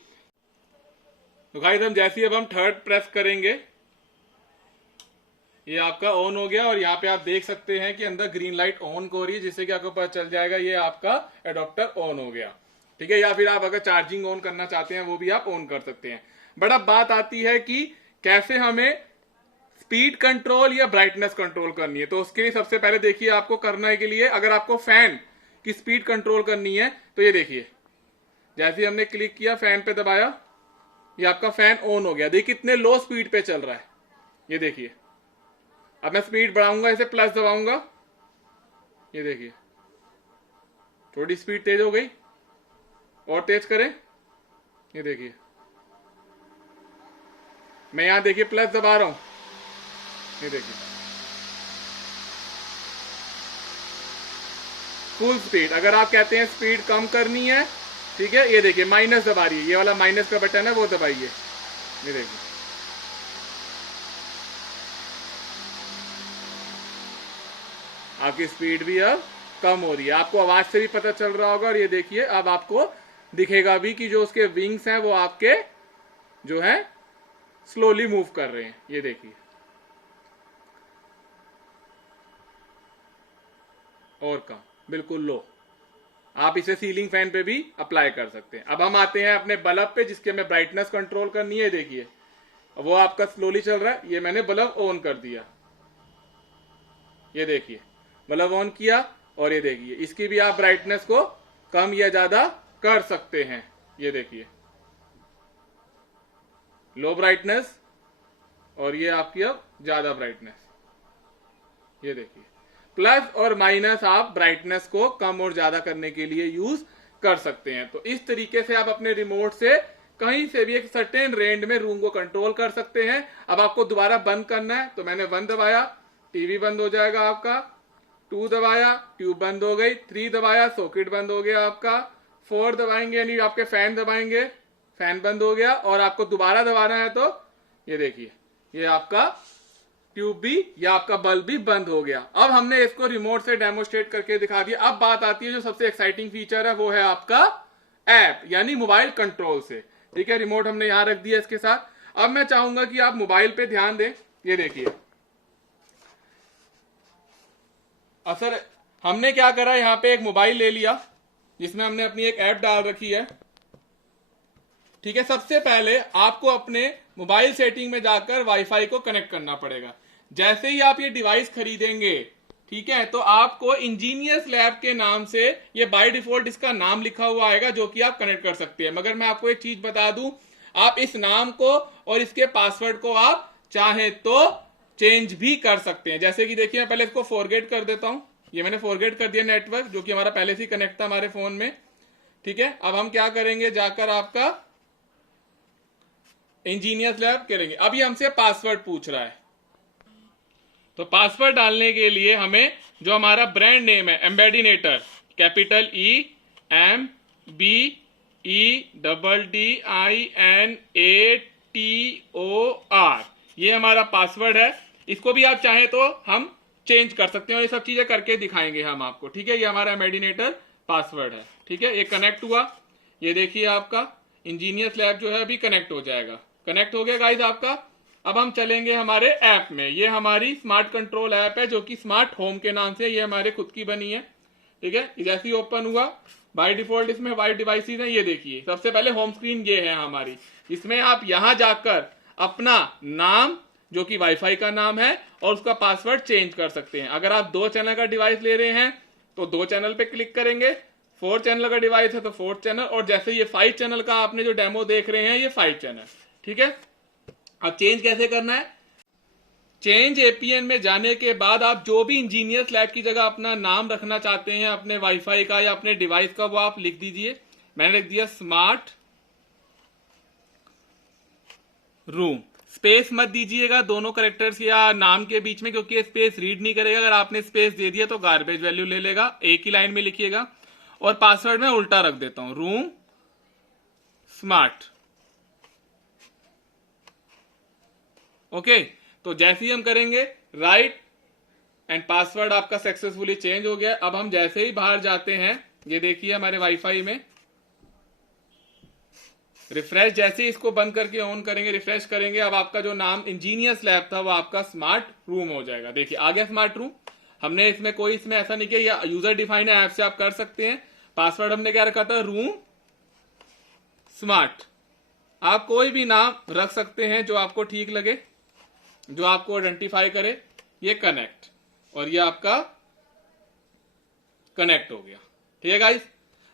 तो गाइस हम जैसे ही अब हम 3rd प्रेस करेंगे ये आपका ऑन हो गया और यहाँ पे आप देख सकते हैं कि अंदर ग्रीन लाइट ऑन हो रही है, जिससे कि आपको पता चल जाएगा ये आपका एडॉप्टर ऑन हो गया, ठीक है। या फिर आप अगर चार्जिंग ऑन करना चाहते हैं वो भी आप ऑन कर सकते हैं। बट अब बात आती है कि कैसे हमें स्पीड कंट्रोल या ब्राइटनेस कंट्रोल करनी है। तो उसके लिए सबसे पहले देखिए आपको करने के लिए अगर आपको फैन की स्पीड कंट्रोल करनी है तो ये देखिए जैसे ही हमने क्लिक किया फैन पे दबाया ये आपका फैन ऑन हो गया। देखिए कितने लो स्पीड पे चल रहा है, ये देखिए। अब मैं स्पीड बढ़ाऊंगा, इसे प्लस दबाऊंगा, ये देखिए थोड़ी स्पीड तेज हो गई, और तेज करें, ये देखिए मैं यहां देखिए प्लस दबा रहा हूं, ये देखिए फुल स्पीड। अगर आप कहते हैं स्पीड कम करनी है, ठीक है, ये देखिए माइनस दबा रही है, ये वाला माइनस का बटन है वो दबाइए, ये देखिए आपकी स्पीड भी अब कम हो रही है। आपको आवाज से भी पता चल रहा होगा। और ये देखिए अब आपको दिखेगा भी कि जो उसके विंग्स हैं वो आपके जो है स्लोली मूव कर रहे हैं, ये देखिए। और कम, बिल्कुल लो। आप इसे सीलिंग फैन पे भी अप्लाई कर सकते हैं। अब हम आते हैं अपने बल्ब पे जिसके हमें ब्राइटनेस कंट्रोल करनी है। देखिए वो आपका स्लोली चल रहा है, ये मैंने बल्ब ऑन कर दिया, ये देखिए बल्ब ऑन किया। और ये देखिए इसकी भी आप ब्राइटनेस को कम या ज्यादा कर सकते हैं, ये देखिए लो ब्राइटनेस और ये आपकी अब ज्यादा ब्राइटनेस, ये देखिए। प्लस और माइनस आप ब्राइटनेस को कम और ज्यादा करने के लिए यूज कर सकते हैं। तो इस तरीके से आप अपने रिमोट से कहीं से भी एक सर्टेन रेंज में रूम को कंट्रोल कर सकते हैं। अब आपको दोबारा बंद करना है तो मैंने 1 दबाया, टीवी बंद हो जाएगा आपका। 2 दबाया, ट्यूब बंद हो गई। 3 दबाया, सॉकेट बंद हो गया आपका। 4 दबाएंगे यानी आपके फैन दबाएंगे, फैन बंद हो गया। और आपको दोबारा दबाना है तो ये देखिए ये आपका ट्यूब भी या आपका बल्ब भी बंद हो गया। अब हमने इसको रिमोट से डेमोस्ट्रेट करके दिखा दिया। अब बात आती है जो सबसे एक्साइटिंग फीचर है वो है आपका ऐप यानी मोबाइल कंट्रोल से, ठीक है। रिमोट हमने यहां रख दिया इसके साथ। अब मैं चाहूंगा कि आप मोबाइल पे ध्यान दें। ये देखिए असर हमने क्या करा, यहां पे एक मोबाइल ले लिया जिसमें हमने अपनी एक ऐप डाल रखी है, ठीक है। सबसे पहले आपको अपने मोबाइल सेटिंग में जाकर वाईफाई को कनेक्ट करना पड़ेगा। जैसे ही आप ये डिवाइस खरीदेंगे, ठीक है, तो आपको इंजीनियर्स लैब के नाम से ये बाय डिफॉल्ट इसका नाम लिखा हुआ आएगा जो कि आप कनेक्ट कर सकते हैं। मगर मैं आपको एक चीज बता दूं, आप इस नाम को और इसके पासवर्ड को आप चाहे तो चेंज भी कर सकते हैं। जैसे कि देखिए मैं पहले इसको फॉरगेट कर देता हूं, ये मैंने फॉरगेट कर दिया नेटवर्क, जो कि हमारा पहले से ही कनेक्ट था हमारे फोन में। ठीक है, अब हम क्या करेंगे, जाकर आपका इंजीनियर्स लैब करेंगे। अब ये हमसे पासवर्ड पूछ रहा है, तो पासवर्ड डालने के लिए हमें जो हमारा ब्रांड नेम है एम्बेडिनेटर, कैपिटल EMBEDDINATOR, ये हमारा पासवर्ड है। इसको भी आप चाहें तो हम चेंज कर सकते हैं, और ये सब चीजें करके दिखाएंगे हम आपको। ठीक है, ये हमारा एम्बेडिनेटर पासवर्ड है। ठीक है, ये कनेक्ट हुआ, ये देखिए आपका इंजीनियर्स लैब जो है अभी कनेक्ट हो जाएगा। कनेक्ट हो गया गाइस आपका। अब हम चलेंगे हमारे ऐप में। ये हमारी स्मार्ट कंट्रोल ऐप है, जो कि स्मार्ट होम के नाम से, ये हमारे खुद की बनी है। ठीक है, जैसे ही ओपन हुआ, बाय डिफॉल्ट इसमें वाइट डिवाइसेस हैं। ये देखिए, सबसे पहले होम स्क्रीन ये है हमारी, इसमें आप यहां जाकर अपना नाम, जो कि वाईफाई का नाम है, और उसका पासवर्ड चेंज कर सकते हैं। अगर आप 2 चैनल का डिवाइस ले रहे हैं तो 2 चैनल पे क्लिक करेंगे, 4 चैनल का डिवाइस है तो 4 चैनल, और जैसे ये 5 चैनल का आपने जो डेमो देख रहे हैं, ये 5 चैनल। ठीक है, अब चेंज कैसे करना है, चेंज एपीएन में जाने के बाद आप जो भी इंजीनियर्स लैब की जगह अपना नाम रखना चाहते हैं, अपने वाईफाई का या अपने डिवाइस का, वो आप लिख दीजिए। मैंने लिख दिया स्मार्ट रूम। स्पेस मत दीजिएगा दोनों करेक्टर्स या नाम के बीच में, क्योंकि स्पेस रीड नहीं करेगा। अगर आपने स्पेस दे दिया तो गार्बेज वैल्यू ले लेगा। एक ही लाइन में लिखिएगा, और पासवर्ड में उल्टा रख देता हूं, रूम स्मार्ट। ओके, तो जैसे ही हम करेंगे राइट, एंड पासवर्ड आपका सक्सेसफुली चेंज हो गया। अब हम जैसे ही बाहर जाते हैं, ये देखिए हमारे वाईफाई में रिफ्रेश, जैसे ही इसको बंद करके ऑन करेंगे, रिफ्रेश करेंगे, अब आपका जो नाम इंजीनियर्स लैब था वो आपका स्मार्ट रूम हो जाएगा। देखिए आ गया स्मार्ट रूम। हमने इसमें कोई इसमें ऐसा नहीं किया, या यूजर डिफाइंड ऐप से आप कर सकते हैं। पासवर्ड हमने क्या रखा था, रूम स्मार्ट। आप कोई भी नाम रख सकते हैं जो आपको ठीक लगे, जो आपको आइडेंटिफाई करे। ये कनेक्ट, और ये आपका कनेक्ट हो गया। ठीक है गाइस,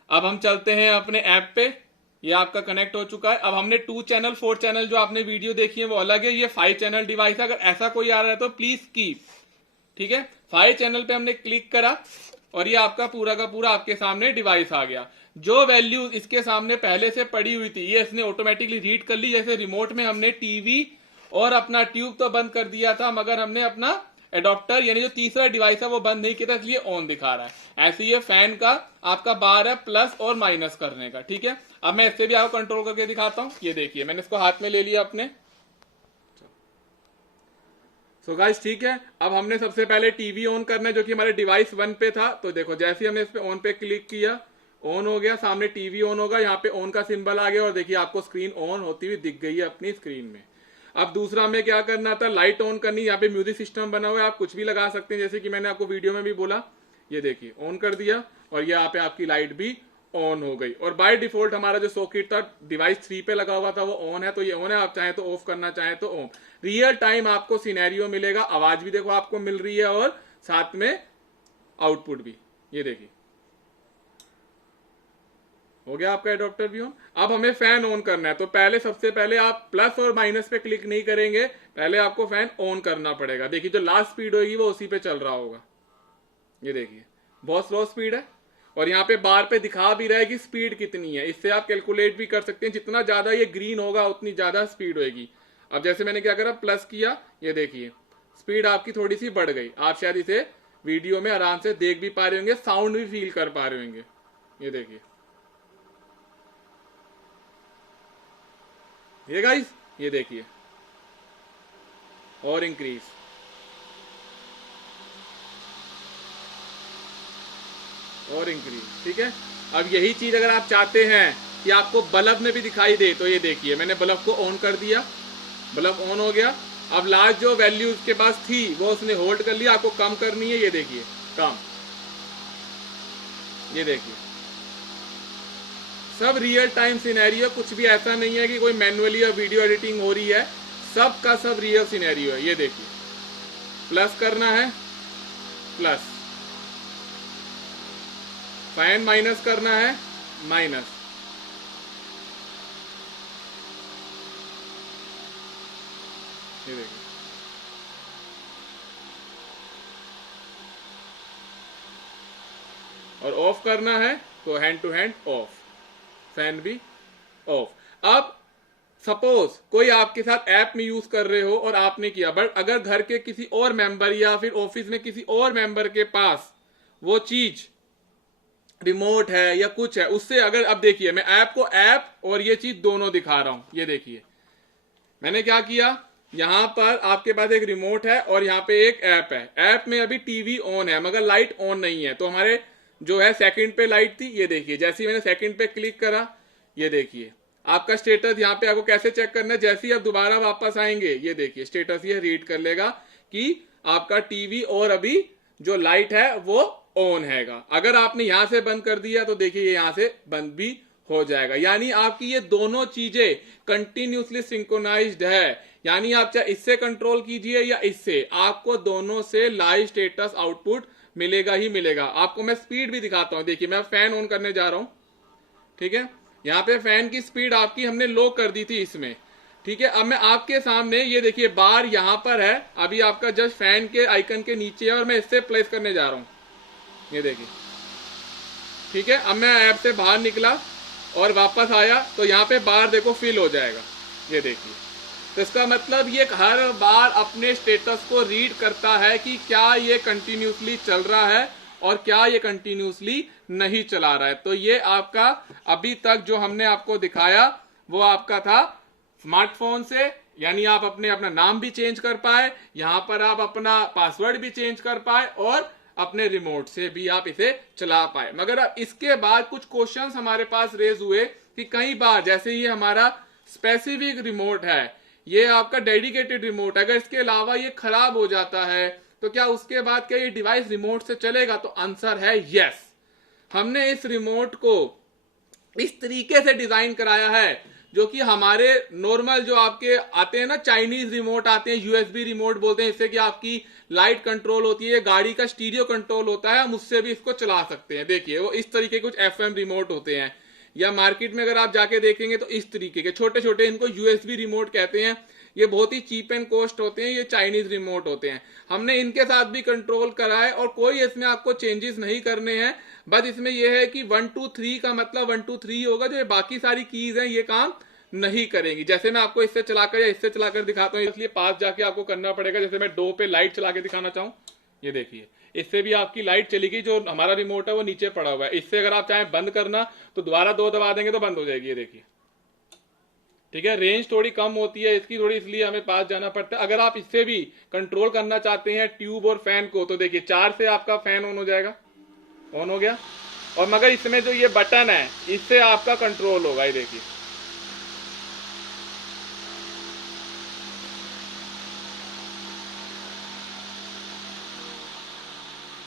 अब हम चलते हैं अपने ऐप पे। ये आपका कनेक्ट हो चुका है। अब हमने 2 चैनल 4 चैनल जो आपने वीडियो देखी है वो अलग है, ये 5 चैनल डिवाइस है। अगर ऐसा कोई आ रहा है तो प्लीज कीप। ठीक है, 5 चैनल पे हमने क्लिक करा, और ये आपका पूरा का पूरा आपके सामने डिवाइस आ गया। जो वैल्यू इसके सामने पहले से पड़ी हुई थी, ये इसने ऑटोमेटिकली रीड कर ली। जैसे रिमोट में हमने टीवी और अपना ट्यूब तो बंद कर दिया था, मगर हमने अपना एडॉप्टर यानी जो तीसरा डिवाइस है वो बंद नहीं किया था, इसलिए ऑन दिखा रहा है। ऐसे ये फैन का आपका बार है प्लस और माइनस करने का। ठीक है, अब मैं इससे भी आपको कंट्रोल करके दिखाता हूं। ये देखिए, मैंने इसको हाथ में ले लिया अपने। सो गाइस ठीक है, अब हमने सबसे पहले टीवी ऑन करना है, जो कि हमारे डिवाइस 1 पे था। तो देखो, जैसे ही हमने इस पे ऑन पे क्लिक किया, ऑन हो गया, सामने टीवी ऑन होगा, यहाँ पे ऑन का सिंबल आ गया, और देखिए आपको स्क्रीन ऑन होती हुई दिख गई है अपनी स्क्रीन में। अब दूसरा हमें क्या करना था, लाइट ऑन करनी। यहाँ पे म्यूजिक सिस्टम बना हुआ है, आप कुछ भी लगा सकते हैं, जैसे कि मैंने आपको वीडियो में भी बोला। ये देखिए ऑन कर दिया, और यहाँ पे आपकी लाइट भी ऑन हो गई। और बाय डिफॉल्ट हमारा जो सॉकेट था डिवाइस 3 पे लगा हुआ था वो ऑन है, तो ये ऑन है। आप चाहे तो ऑफ करना चाहे तो ऑन। रियल टाइम आपको सिनेरियो मिलेगा, आवाज भी देखो आपको मिल रही है, और साथ में आउटपुट भी। ये देखिए हो गया आपका एडॉप्टर भी ऑन। अब हमें फैन ऑन करना है, तो पहले सबसे पहले आप प्लस और माइनस पे क्लिक नहीं करेंगे, पहले आपको फैन ऑन करना पड़ेगा। देखिए जो लास्ट स्पीड होगी वो उसी पे चल रहा होगा। ये देखिए बहुत स्लो स्पीड है, और यहाँ पे बार पे दिखा भी रहा है कि स्पीड कितनी है। इससे आप कैलकुलेट भी कर सकते हैं, जितना ज्यादा ये ग्रीन होगा उतनी ज्यादा स्पीड होगी। अब जैसे मैंने क्या करा, प्लस किया, ये देखिए स्पीड आपकी थोड़ी सी बढ़ गई। आप शायद इसे वीडियो में आराम से देख भी पा रहे होंगे, साउंड भी फील कर पा रहे होंगे। ये देखिए, ये गाइस ये देखिए, और इंक्रीज, और इंक्रीज। ठीक है, अब यही चीज अगर आप चाहते हैं कि आपको बल्ब में भी दिखाई दे, तो ये देखिए मैंने बल्ब को ऑन कर दिया, बल्ब ऑन हो गया। अब लास्ट जो वैल्यू उसके पास थी वो उसने होल्ड कर लिया, आपको कम करनी है। ये देखिए कम, ये देखिए सब रियल टाइम सिनेरियो, कुछ भी ऐसा नहीं है कि कोई मैन्युअली या वीडियो एडिटिंग हो रही है, सब का सब रियल सिनेरियो है। ये देखिए प्लस करना है, प्लस, फैन माइनस करना है, माइनस। ये देखिए और ऑफ करना है तो hand to hand off, fan भी ऑफ। अब सपोज कोई आपके साथ ऐप में यूज कर रहे हो और आपने किया, बट अगर घर के किसी और मेंबर या फिर ऑफिस में किसी और मेंबर के पास वो चीज रिमोट है या कुछ है, उससे अगर, अब देखिए मैं ऐप को ऐप और ये चीज दोनों दिखा रहा हूं। ये देखिए मैंने क्या किया, यहां पर आपके पास एक रिमोट है और यहाँ पे एक ऐप है। ऐप में अभी टीवी ऑन है मगर लाइट ऑन नहीं है, तो हमारे जो है सेकंड पे लाइट थी। ये देखिए जैसे ही मैंने सेकंड पे क्लिक करा, ये देखिए आपका स्टेटस यहाँ पे आपको कैसे चेक करना है, जैसे ही आप दोबारा वापस आएंगे ये देखिए स्टेटस ये रीड कर लेगा कि आपका टीवी और अभी जो लाइट है वो ऑन हैगा। अगर आपने यहां से बंद कर दिया तो देखिए ये यहां से बंद भी हो जाएगा। यानी आपकी ये दोनों चीजें कंटिन्यूसली सिंक्रोनाइज्ड है, यानी आप चाहे इससे कंट्रोल कीजिए या इससे, आपको दोनों से लाइव स्टेटस आउटपुट मिलेगा ही मिलेगा। आपको मैं स्पीड भी दिखाता हूं। देखिए मैं फैन ऑन करने जा रहा हूं, ठीक है, यहाँ पे फैन की स्पीड आपकी हमने लो कर दी थी इसमें, ठीक है। अब मैं आपके सामने ये देखिए बार यहां पर है, अभी आपका जस्ट फैन के आइकन के नीचे है और मैं इससे प्लेस करने जा रहा हूं, ये देखिए, ठीक है। अब मैं ऐप से बाहर निकला और वापस आया तो यहाँ पे बार देखो फिल हो जाएगा, ये देखिए। तो इसका मतलब ये हर बार अपने स्टेटस को रीड करता है कि क्या ये कंटिन्यूसली चल रहा है और क्या ये कंटिन्यूसली नहीं चला रहा है। तो ये आपका अभी तक जो हमने आपको दिखाया वो आपका था स्मार्टफोन से, यानी आप अपना नाम भी चेंज कर पाए, यहां पर आप अपना पासवर्ड भी चेंज कर पाए और अपने रिमोट से भी आप इसे चला पाए। मगर अब इसके बाद कुछ क्वेश्चंस हमारे पास रेज हुए कि कई बार जैसे ये हमारा स्पेसिफिक रिमोट है, ये आपका डेडिकेटेड रिमोट, अगर इसके अलावा ये खराब हो जाता है तो क्या उसके बाद क्या ये डिवाइस रिमोट से चलेगा? तो आंसर है यस। हमने इस रिमोट को इस तरीके से डिजाइन कराया है जो कि हमारे नॉर्मल जो आपके आते हैं ना चाइनीज रिमोट आते हैं, यूएसबी रिमोट बोलते हैं, इससे कि आपकी लाइट कंट्रोल होती है, गाड़ी का स्टीरियो कंट्रोल होता है, हम उससे भी इसको चला सकते हैं। देखिए वो इस तरीके कुछ एफएम रिमोट होते हैं, या मार्केट में अगर आप जाके देखेंगे तो इस तरीके के छोटे छोटे, इनको यूएसबी रिमोट कहते हैं। ये बहुत ही चीप एंड कॉस्ट होते हैं, ये चाइनीज रिमोट होते हैं। हमने इनके साथ भी कंट्रोल करा है और कोई इसमें आपको चेंजेस नहीं करने हैं। बस इसमें यह है कि 1 2 3 का मतलब 1 2 3 होगा, जो बाकी सारी कीज हैं ये काम नहीं करेंगी। जैसे मैं आपको इससे चलाकर या इससे चलाकर दिखाता हूँ, इसलिए पास जाके आपको करना पड़ेगा। जैसे मैं डो पे लाइट चला के दिखाना चाहूँ, ये देखिए इससे भी आपकी लाइट चलेगी, जो हमारा रिमोट है वो नीचे पड़ा हुआ है। इससे अगर आप चाहें बंद करना तो दोबारा 2 दबा देंगे तो बंद हो जाएगी, ये देखिए, ठीक है। रेंज थोड़ी कम होती है इसकी, थोड़ी, इसलिए हमें पास जाना पड़ता है। अगर आप इससे भी कंट्रोल करना चाहते हैं ट्यूब और फैन को, तो देखिए 4 से आपका फैन ऑन हो जाएगा, ऑन हो गया। और मगर इसमें जो ये बटन है इससे आपका कंट्रोल होगा, ये देखिए,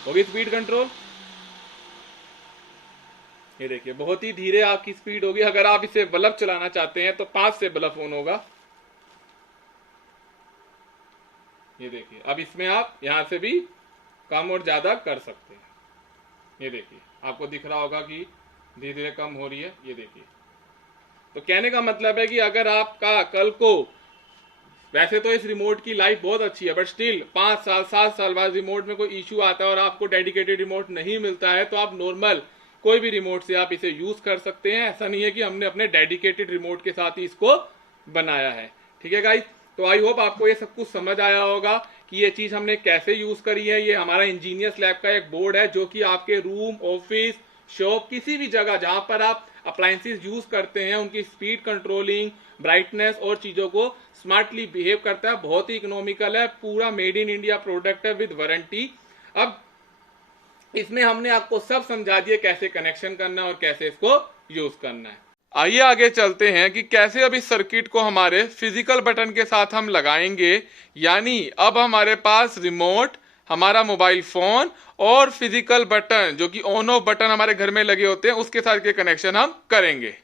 होगी स्पीड कंट्रोल, ये देखिए बहुत ही धीरे आपकी स्पीड होगी। अगर आप इसे बल्ब चलाना चाहते हैं तो 5 से बल्ब ऑन होगा, ये देखिए। अब इसमें आप यहां से भी कम और ज्यादा कर सकते हैं, ये देखिए आपको दिख रहा होगा कि धीरे धीरे कम हो रही है, ये देखिए। तो कहने का मतलब है कि अगर आपका कल को, वैसे तो इस रिमोट की लाइफ बहुत अच्छी है, बट स्टिल 5 साल 7 साल बाद रिमोट में कोई इश्यू आता है और आपको डेडिकेटेड रिमोट नहीं मिलता है, तो आप नॉर्मल कोई भी रिमोट से आप इसे यूज कर सकते हैं। ऐसा नहीं है कि हमने अपने डेडिकेटेड रिमोट के साथ ही इसको बनाया है, ठीक है गाइस। तो आई होप आपको ये सब कुछ समझ आया होगा कि ये चीज हमने कैसे यूज करी है। ये हमारा इंजीनियर्स लैब का एक बोर्ड है जो कि आपके रूम, ऑफिस, शॉप, किसी भी जगह जहां पर आप अप्लायंसेस यूज करते हैं उनकी स्पीड कंट्रोलिंग, ब्राइटनेस और चीजों को स्मार्टली बिहेव करता है। बहुत ही इकोनॉमिकल है, पूरा मेड इन इंडिया प्रोडक्ट है विद वारंटी। अब इसमें हमने आपको सब समझा दिया कैसे कनेक्शन करना है और कैसे इसको यूज करना है। आइए आगे चलते हैं कि कैसे अब इस सर्किट को हमारे फिजिकल बटन के साथ हम लगाएंगे। यानी अब हमारे पास रिमोट, हमारा मोबाइल फोन और फिजिकल बटन जो कि ऑन ऑफ बटन हमारे घर में लगे होते हैं उसके साथ के कनेक्शन हम करेंगे।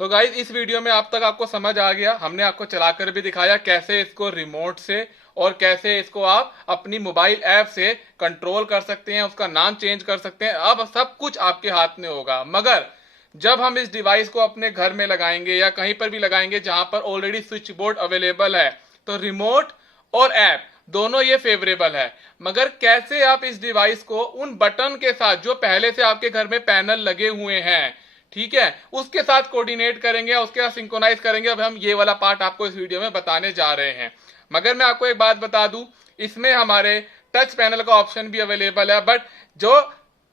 सो गाइज इस वीडियो में अब तक आपको समझ आ गया, हमने आपको चलाकर भी दिखाया कैसे इसको रिमोट से और कैसे इसको आप अपनी मोबाइल ऐप से कंट्रोल कर सकते हैं, उसका नाम चेंज कर सकते हैं। अब सब कुछ आपके हाथ में होगा। मगर जब हम इस डिवाइस को अपने घर में लगाएंगे या कहीं पर भी लगाएंगे जहां पर ऑलरेडी स्विच बोर्ड अवेलेबल है, तो रिमोट और ऐप दोनों ये फेवरेबल है। मगर कैसे आप इस डिवाइस को उन बटन के साथ जो पहले से आपके घर में पैनल लगे हुए हैं, ठीक है, उसके साथ कोऑर्डिनेट करेंगे, उसके साथ सिंक्रोनाइज करेंगे, अब हम ये वाला पार्ट आपको इस वीडियो में बताने जा रहे हैं। मगर मैं आपको एक बात बता दूं, इसमें हमारे टच पैनल का ऑप्शन भी अवेलेबल है, बट जो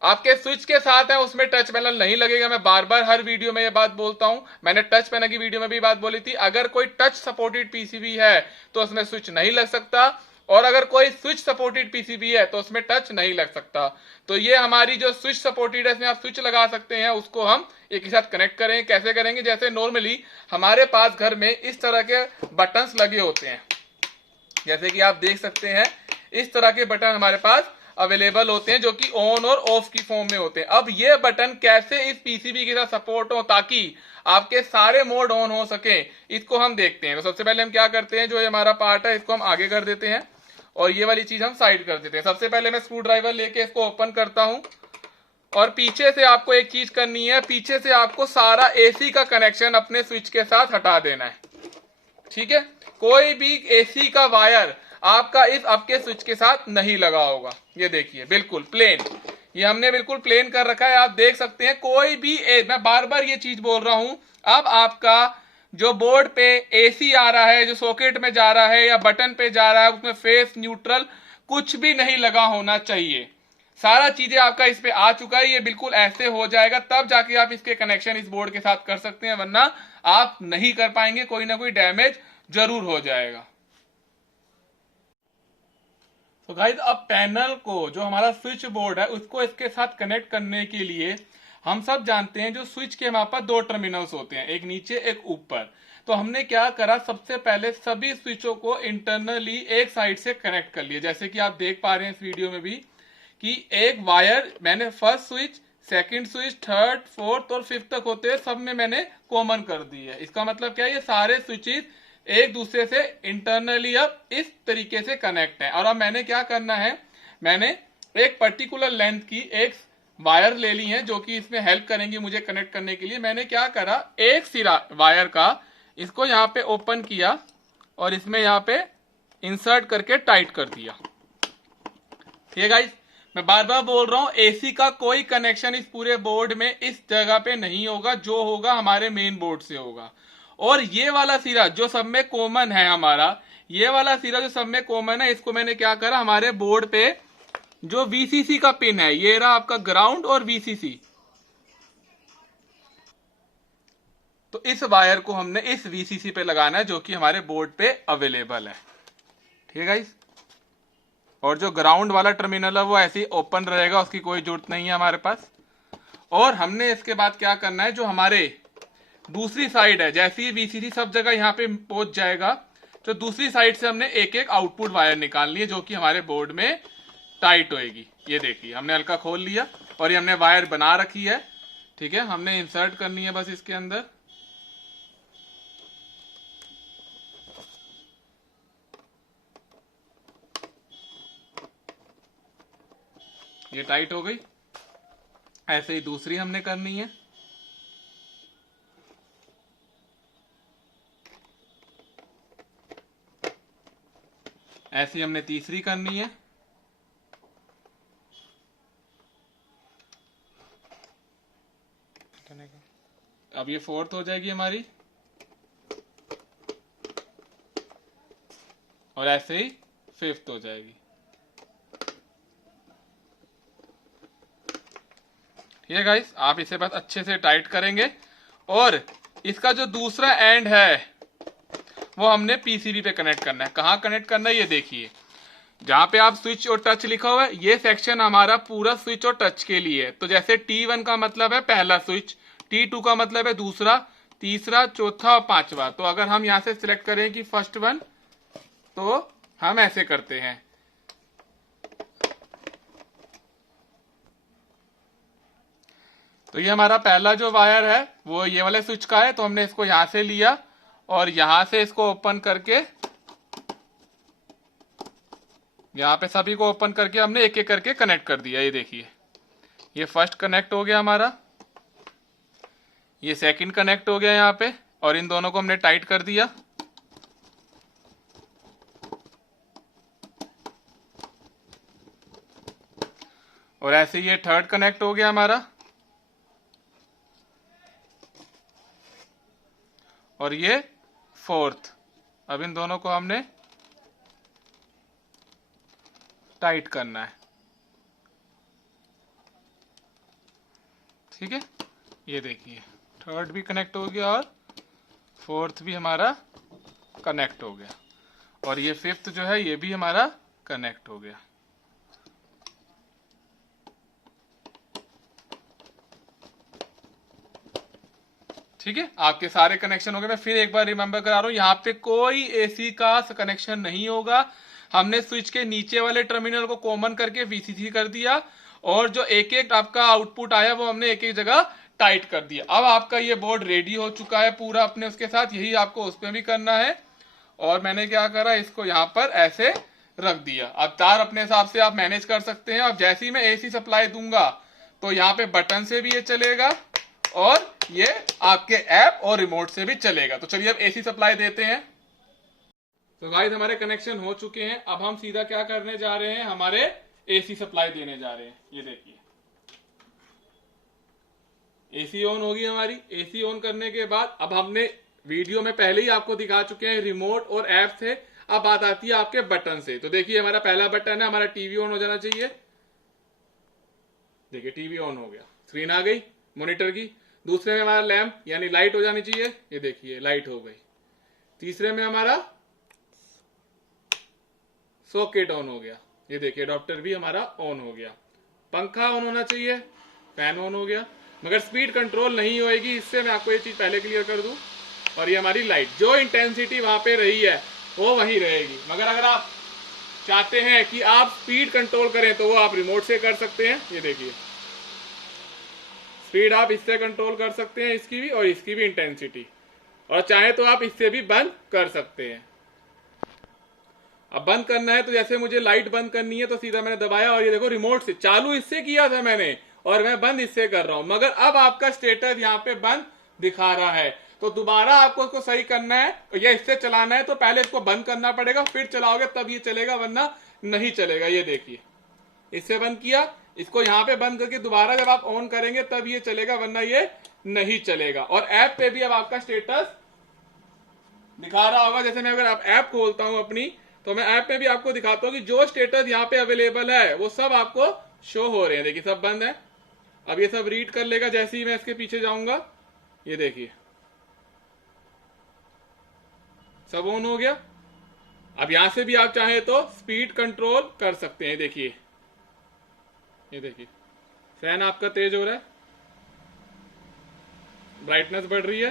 आपके स्विच के साथ है उसमें टच पैनल नहीं लगेगा। मैं बार बार हर वीडियो में ये बात बोलता हूं, मैंने टच पैनल की वीडियो में भी बात बोली थी। अगर कोई टच सपोर्टेड पीसीबी है तो उसमें स्विच नहीं लग सकता, और अगर कोई स्विच सपोर्टेड पीसीबी है तो उसमें टच नहीं लग सकता। तो ये हमारी जो स्विच सपोर्टेड है, इसमें आप स्विच लगा सकते हैं, उसको हम एक ही साथ कनेक्ट करेंगे। कैसे करेंगे? जैसे नॉर्मली हमारे पास घर में इस तरह के बटन्स लगे होते हैं, जैसे कि आप देख सकते हैं इस तरह के बटन हमारे पास अवेलेबल होते हैं जो कि ऑन और ऑफ की फॉर्म में होते हैं। अब ये बटन कैसे इस पीसीबी के साथ सपोर्ट हो ताकि आपके सारे मोड ऑन हो सके, इसको हम देखते हैं। तो सबसे पहले हम क्या करते हैं, जो ये हमारा पार्ट है इसको हम आगे कर देते हैं और ये वाली चीज हम साइड कर देते हैं। सबसे पहले मैं स्क्रू ड्राइवर लेके इसको ओपन करता हूं, और पीछे से आपको एक चीज करनी है, पीछे से आपको सारा एसी का कनेक्शन अपने स्विच के साथ हटा देना है, ठीक है। कोई भी एसी का वायर आपका इस आपके स्विच के साथ नहीं लगा होगा। ये देखिए बिल्कुल प्लेन, ये हमने बिल्कुल प्लेन कर रखा है। आप देख सकते हैं कोई भी मैं बार बार ये चीज बोल रहा हूं, अब आपका जो बोर्ड पे एसी आ रहा है, जो सॉकेट में जा रहा है या बटन पे जा रहा है, उसमें फेस न्यूट्रल कुछ भी नहीं लगा होना चाहिए। सारा चीजें आपका इस पे आ चुका है, ये बिल्कुल ऐसे हो जाएगा तब जाके आप इसके कनेक्शन इस बोर्ड के साथ कर सकते हैं, वरना आप नहीं कर पाएंगे, कोई ना कोई डैमेज जरूर हो जाएगा। तो गाइस अब पैनल को, जो हमारा स्विच बोर्ड है, उसको इसके साथ कनेक्ट करने के लिए हम सब जानते हैं जो स्विच के हमारे पास दो टर्मिनल्स होते हैं, एक नीचे एक ऊपर। तो हमने क्या करा, सबसे पहले सभी स्विचों को इंटरनली एक साइड से कनेक्ट कर लिया। जैसे कि आप देख पा रहे हैं इस वीडियो में भी कि एक वायर मैंने first switch, second switch, third, fourth और फिफ्थ तक होते हैं, सब में मैंने कॉमन कर दी है। इसका मतलब क्या है, ये सारे स्विचेस एक दूसरे से इंटरनली अब इस तरीके से कनेक्ट है। और अब मैंने क्या करना है, मैंने एक पर्टिकुलर लेंथ की एक वायर ले ली है जो कि इसमें हेल्प करेंगी मुझे कनेक्ट करने के लिए। मैंने क्या करा, एक सिरा वायर का इसको यहाँ पे ओपन किया और इसमें यहाँ पे इंसर्ट करके टाइट कर दिया। ठीक है गाइस, मैं बार बार बोल रहा हूं, एसी का कोई कनेक्शन इस पूरे बोर्ड में इस जगह पे नहीं होगा, जो होगा हमारे मेन बोर्ड से होगा। और ये वाला सिरा जो सब में कॉमन है हमारा, ये वाला सिरा जो सब में कॉमन है, इसको मैंने क्या करा, हमारे बोर्ड पे जो वीसीसी का पिन है, ये रहा आपका ग्राउंड और वीसीसी, तो इस वायर को हमने इस वीसीसी पे लगाना है जो कि हमारे बोर्ड पे अवेलेबल है। ठीक है गाइस, और जो ग्राउंड वाला टर्मिनल है वो ऐसे ही ओपन रहेगा, उसकी कोई जरूरत नहीं है हमारे पास। और हमने इसके बाद क्या करना है, जो हमारे दूसरी साइड है, जैसे ही वीसीसी सब जगह यहाँ पे पहुंच जाएगा, तो दूसरी साइड से हमने एक एक आउटपुट वायर निकालनी है जो कि हमारे बोर्ड में टाइट होएगी। ये देखिए हमने हल्का खोल लिया और ये हमने वायर बना रखी है। ठीक है, हमने इंसर्ट करनी है बस इसके अंदर। ये टाइट हो गई, ऐसे ही दूसरी हमने करनी है। ऐसी हमने तीसरी करनी है। अब ये फोर्थ हो जाएगी हमारी, और ऐसे ही फिफ्थ हो जाएगी। ठीक है गाइस, आप इसे बस अच्छे से टाइट करेंगे और इसका जो दूसरा एंड है वो हमने पीसीबी पे कनेक्ट करना है। कहाँ कनेक्ट करना है, ये देखिए, जहां पे आप स्विच और टच लिखा हुआ है, ये सेक्शन हमारा पूरा स्विच और टच के लिए है। तो जैसे T1 का मतलब है पहला स्विच, T2 का मतलब है दूसरा, तीसरा, चौथा और पांचवा। तो अगर हम यहां से सिलेक्ट करें कि फर्स्ट वन, तो हम ऐसे करते हैं। तो ये हमारा पहला जो वायर है वो ये वाले स्विच का है, तो हमने इसको यहां से लिया और यहां से इसको ओपन करके, यहां पे सभी को ओपन करके हमने एक एक करके कनेक्ट कर दिया। ये देखिए, ये फर्स्ट कनेक्ट हो गया हमारा, ये सेकंड कनेक्ट हो गया यहाँ पे, और इन दोनों को हमने टाइट कर दिया। और ऐसे ये थर्ड कनेक्ट हो गया हमारा, और ये फोर्थ। अब इन दोनों को हमने टाइट करना है, ठीक है। ये देखिए थर्ड भी कनेक्ट हो गया और फोर्थ भी हमारा कनेक्ट हो गया, और ये फिफ्थ जो है ये भी हमारा कनेक्ट हो गया। ठीक है, आपके सारे कनेक्शन हो गए। मैं फिर एक बार रिमेंबर करा रहा हूं, यहाँ पे कोई एसी का कनेक्शन नहीं होगा। हमने स्विच के नीचे वाले टर्मिनल को कॉमन करके वीसीसी कर दिया, और जो एक एक आपका आउटपुट आया वो हमने एक एक जगह टाइट कर दिया। अब आपका ये बोर्ड रेडी हो चुका है पूरा अपने उसके साथ, यही आपको उसमें भी करना है। और मैंने क्या करा, इसको यहाँ पर ऐसे रख दिया। अब तार अपने हिसाब से आप मैनेज कर सकते हैं। अब जैसे ही मैं एसी सप्लाई दूंगा तो यहाँ पे बटन से भी ये चलेगा, और ये आपके ऐप और रिमोट से भी चलेगा। तो चलिए अब एसी सप्लाई देते हैं। तो गाइस हमारे कनेक्शन हो चुके हैं। अब हम सीधा क्या करने जा रहे हैं, हमारे एसी सप्लाई देने जा रहे हैं। ये देखिए एसी ऑन होगी हमारी। एसी ऑन करने के बाद अब हमने वीडियो में पहले ही आपको दिखा चुके हैं रिमोट और ऐप से। अब बात आती है आपके बटन से। तो देखिए हमारा पहला बटन है, हमारा टीवी ऑन हो जाना चाहिए। देखिए टीवी ऑन हो गया, स्क्रीन आ गई मॉनिटर की। दूसरे में हमारा लैंप यानी लाइट हो जानी चाहिए। ये देखिए लाइट हो गई। तीसरे में हमारा सॉकेट ऑन हो गया। ये देखिए अडॉप्टर भी हमारा ऑन हो गया। पंखा ऑन होना चाहिए, फैन ऑन हो गया, मगर स्पीड कंट्रोल नहीं होएगी, इससे मैं आपको ये चीज पहले क्लियर कर दूं। और ये हमारी लाइट, जो इंटेंसिटी वहां पे रही है वो वहीं रहेगी, मगर अगर आप चाहते हैं कि आप स्पीड कंट्रोल करें तो वो आप रिमोट से कर सकते हैं। ये देखिए स्पीड आप इससे कंट्रोल कर सकते हैं, इसकी भी और इसकी भी इंटेंसिटी, और चाहे तो आप इससे भी बंद कर सकते हैं। अब बंद करना है तो जैसे मुझे लाइट बंद करनी है तो सीधा मैंने दबाया, और ये देखो रिमोट से चालू इससे किया था मैंने, और मैं बंद इससे कर रहा हूं, मगर अब आपका स्टेटस यहाँ पे बंद दिखा रहा है। तो दोबारा आपको इसको सही करना है या इससे चलाना है तो पहले इसको बंद करना पड़ेगा, फिर चलाओगे तब ये चलेगा, वरना नहीं चलेगा। ये देखिए इससे बंद किया, इसको यहाँ पे बंद करके दोबारा जब आप ऑन करेंगे तब ये चलेगा, वरना ये नहीं चलेगा। और ऐप पे भी अब आपका स्टेटस दिखा रहा होगा। जैसे मैं अगर आप ऐप खोलता हूं अपनी, तो मैं ऐप में भी आपको दिखाता हूं कि जो स्टेटस यहाँ पे अवेलेबल है वो सब आपको शो हो रहे हैं। देखिए सब बंद है। अब ये सब रीड कर लेगा जैसे ही मैं इसके पीछे जाऊंगा। ये देखिए सब ऑन हो गया। अब यहां से भी आप चाहे तो स्पीड कंट्रोल कर सकते हैं। देखिए ये देखिए फैन आपका तेज हो रहा है, ब्राइटनेस बढ़ रही है।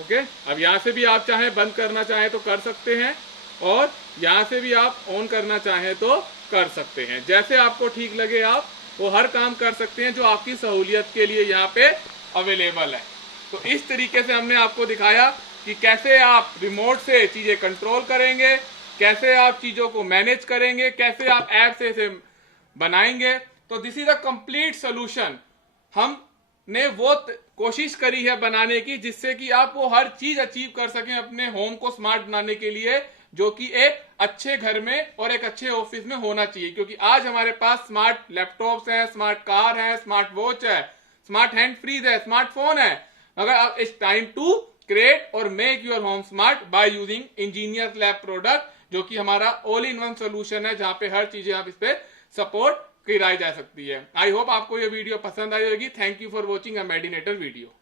ओके, अब यहां से भी आप चाहे बंद करना चाहे तो कर सकते हैं, और यहां से भी आप ऑन करना चाहे तो कर सकते हैं। जैसे आपको ठीक लगे आप वो हर काम कर सकते हैं जो आपकी सहूलियत के लिए यहाँ पे अवेलेबल है। तो इस तरीके से हमने आपको दिखाया कि कैसे आप रिमोट से चीजें कंट्रोल करेंगे, कैसे आप चीजों को मैनेज करेंगे, कैसे आप ऐप से इसे बनाएंगे। तो this is a complete solution. हमने वो कोशिश करी है बनाने की जिससे कि आप वो हर चीज अचीव कर सकें अपने होम को स्मार्ट बनाने के लिए, जो कि एक अच्छे घर में और एक अच्छे ऑफिस में होना चाहिए। क्योंकि आज हमारे पास स्मार्ट लैपटॉप्स हैं, स्मार्ट कार है, स्मार्ट वॉच है, स्मार्ट हैंड फ्रीज है, स्मार्टफोन है, मगर अब इट्स टाइम टू क्रिएट और make your home smart by using engineers lab product, जो कि हमारा ऑल इन वन सोल्यूशन है, जहां पे हर चीजें आप इस पे सपोर्ट कराई जा सकती है। आई होप आपको ये वीडियो पसंद आई होगी। Thank you for watching a Medinator video.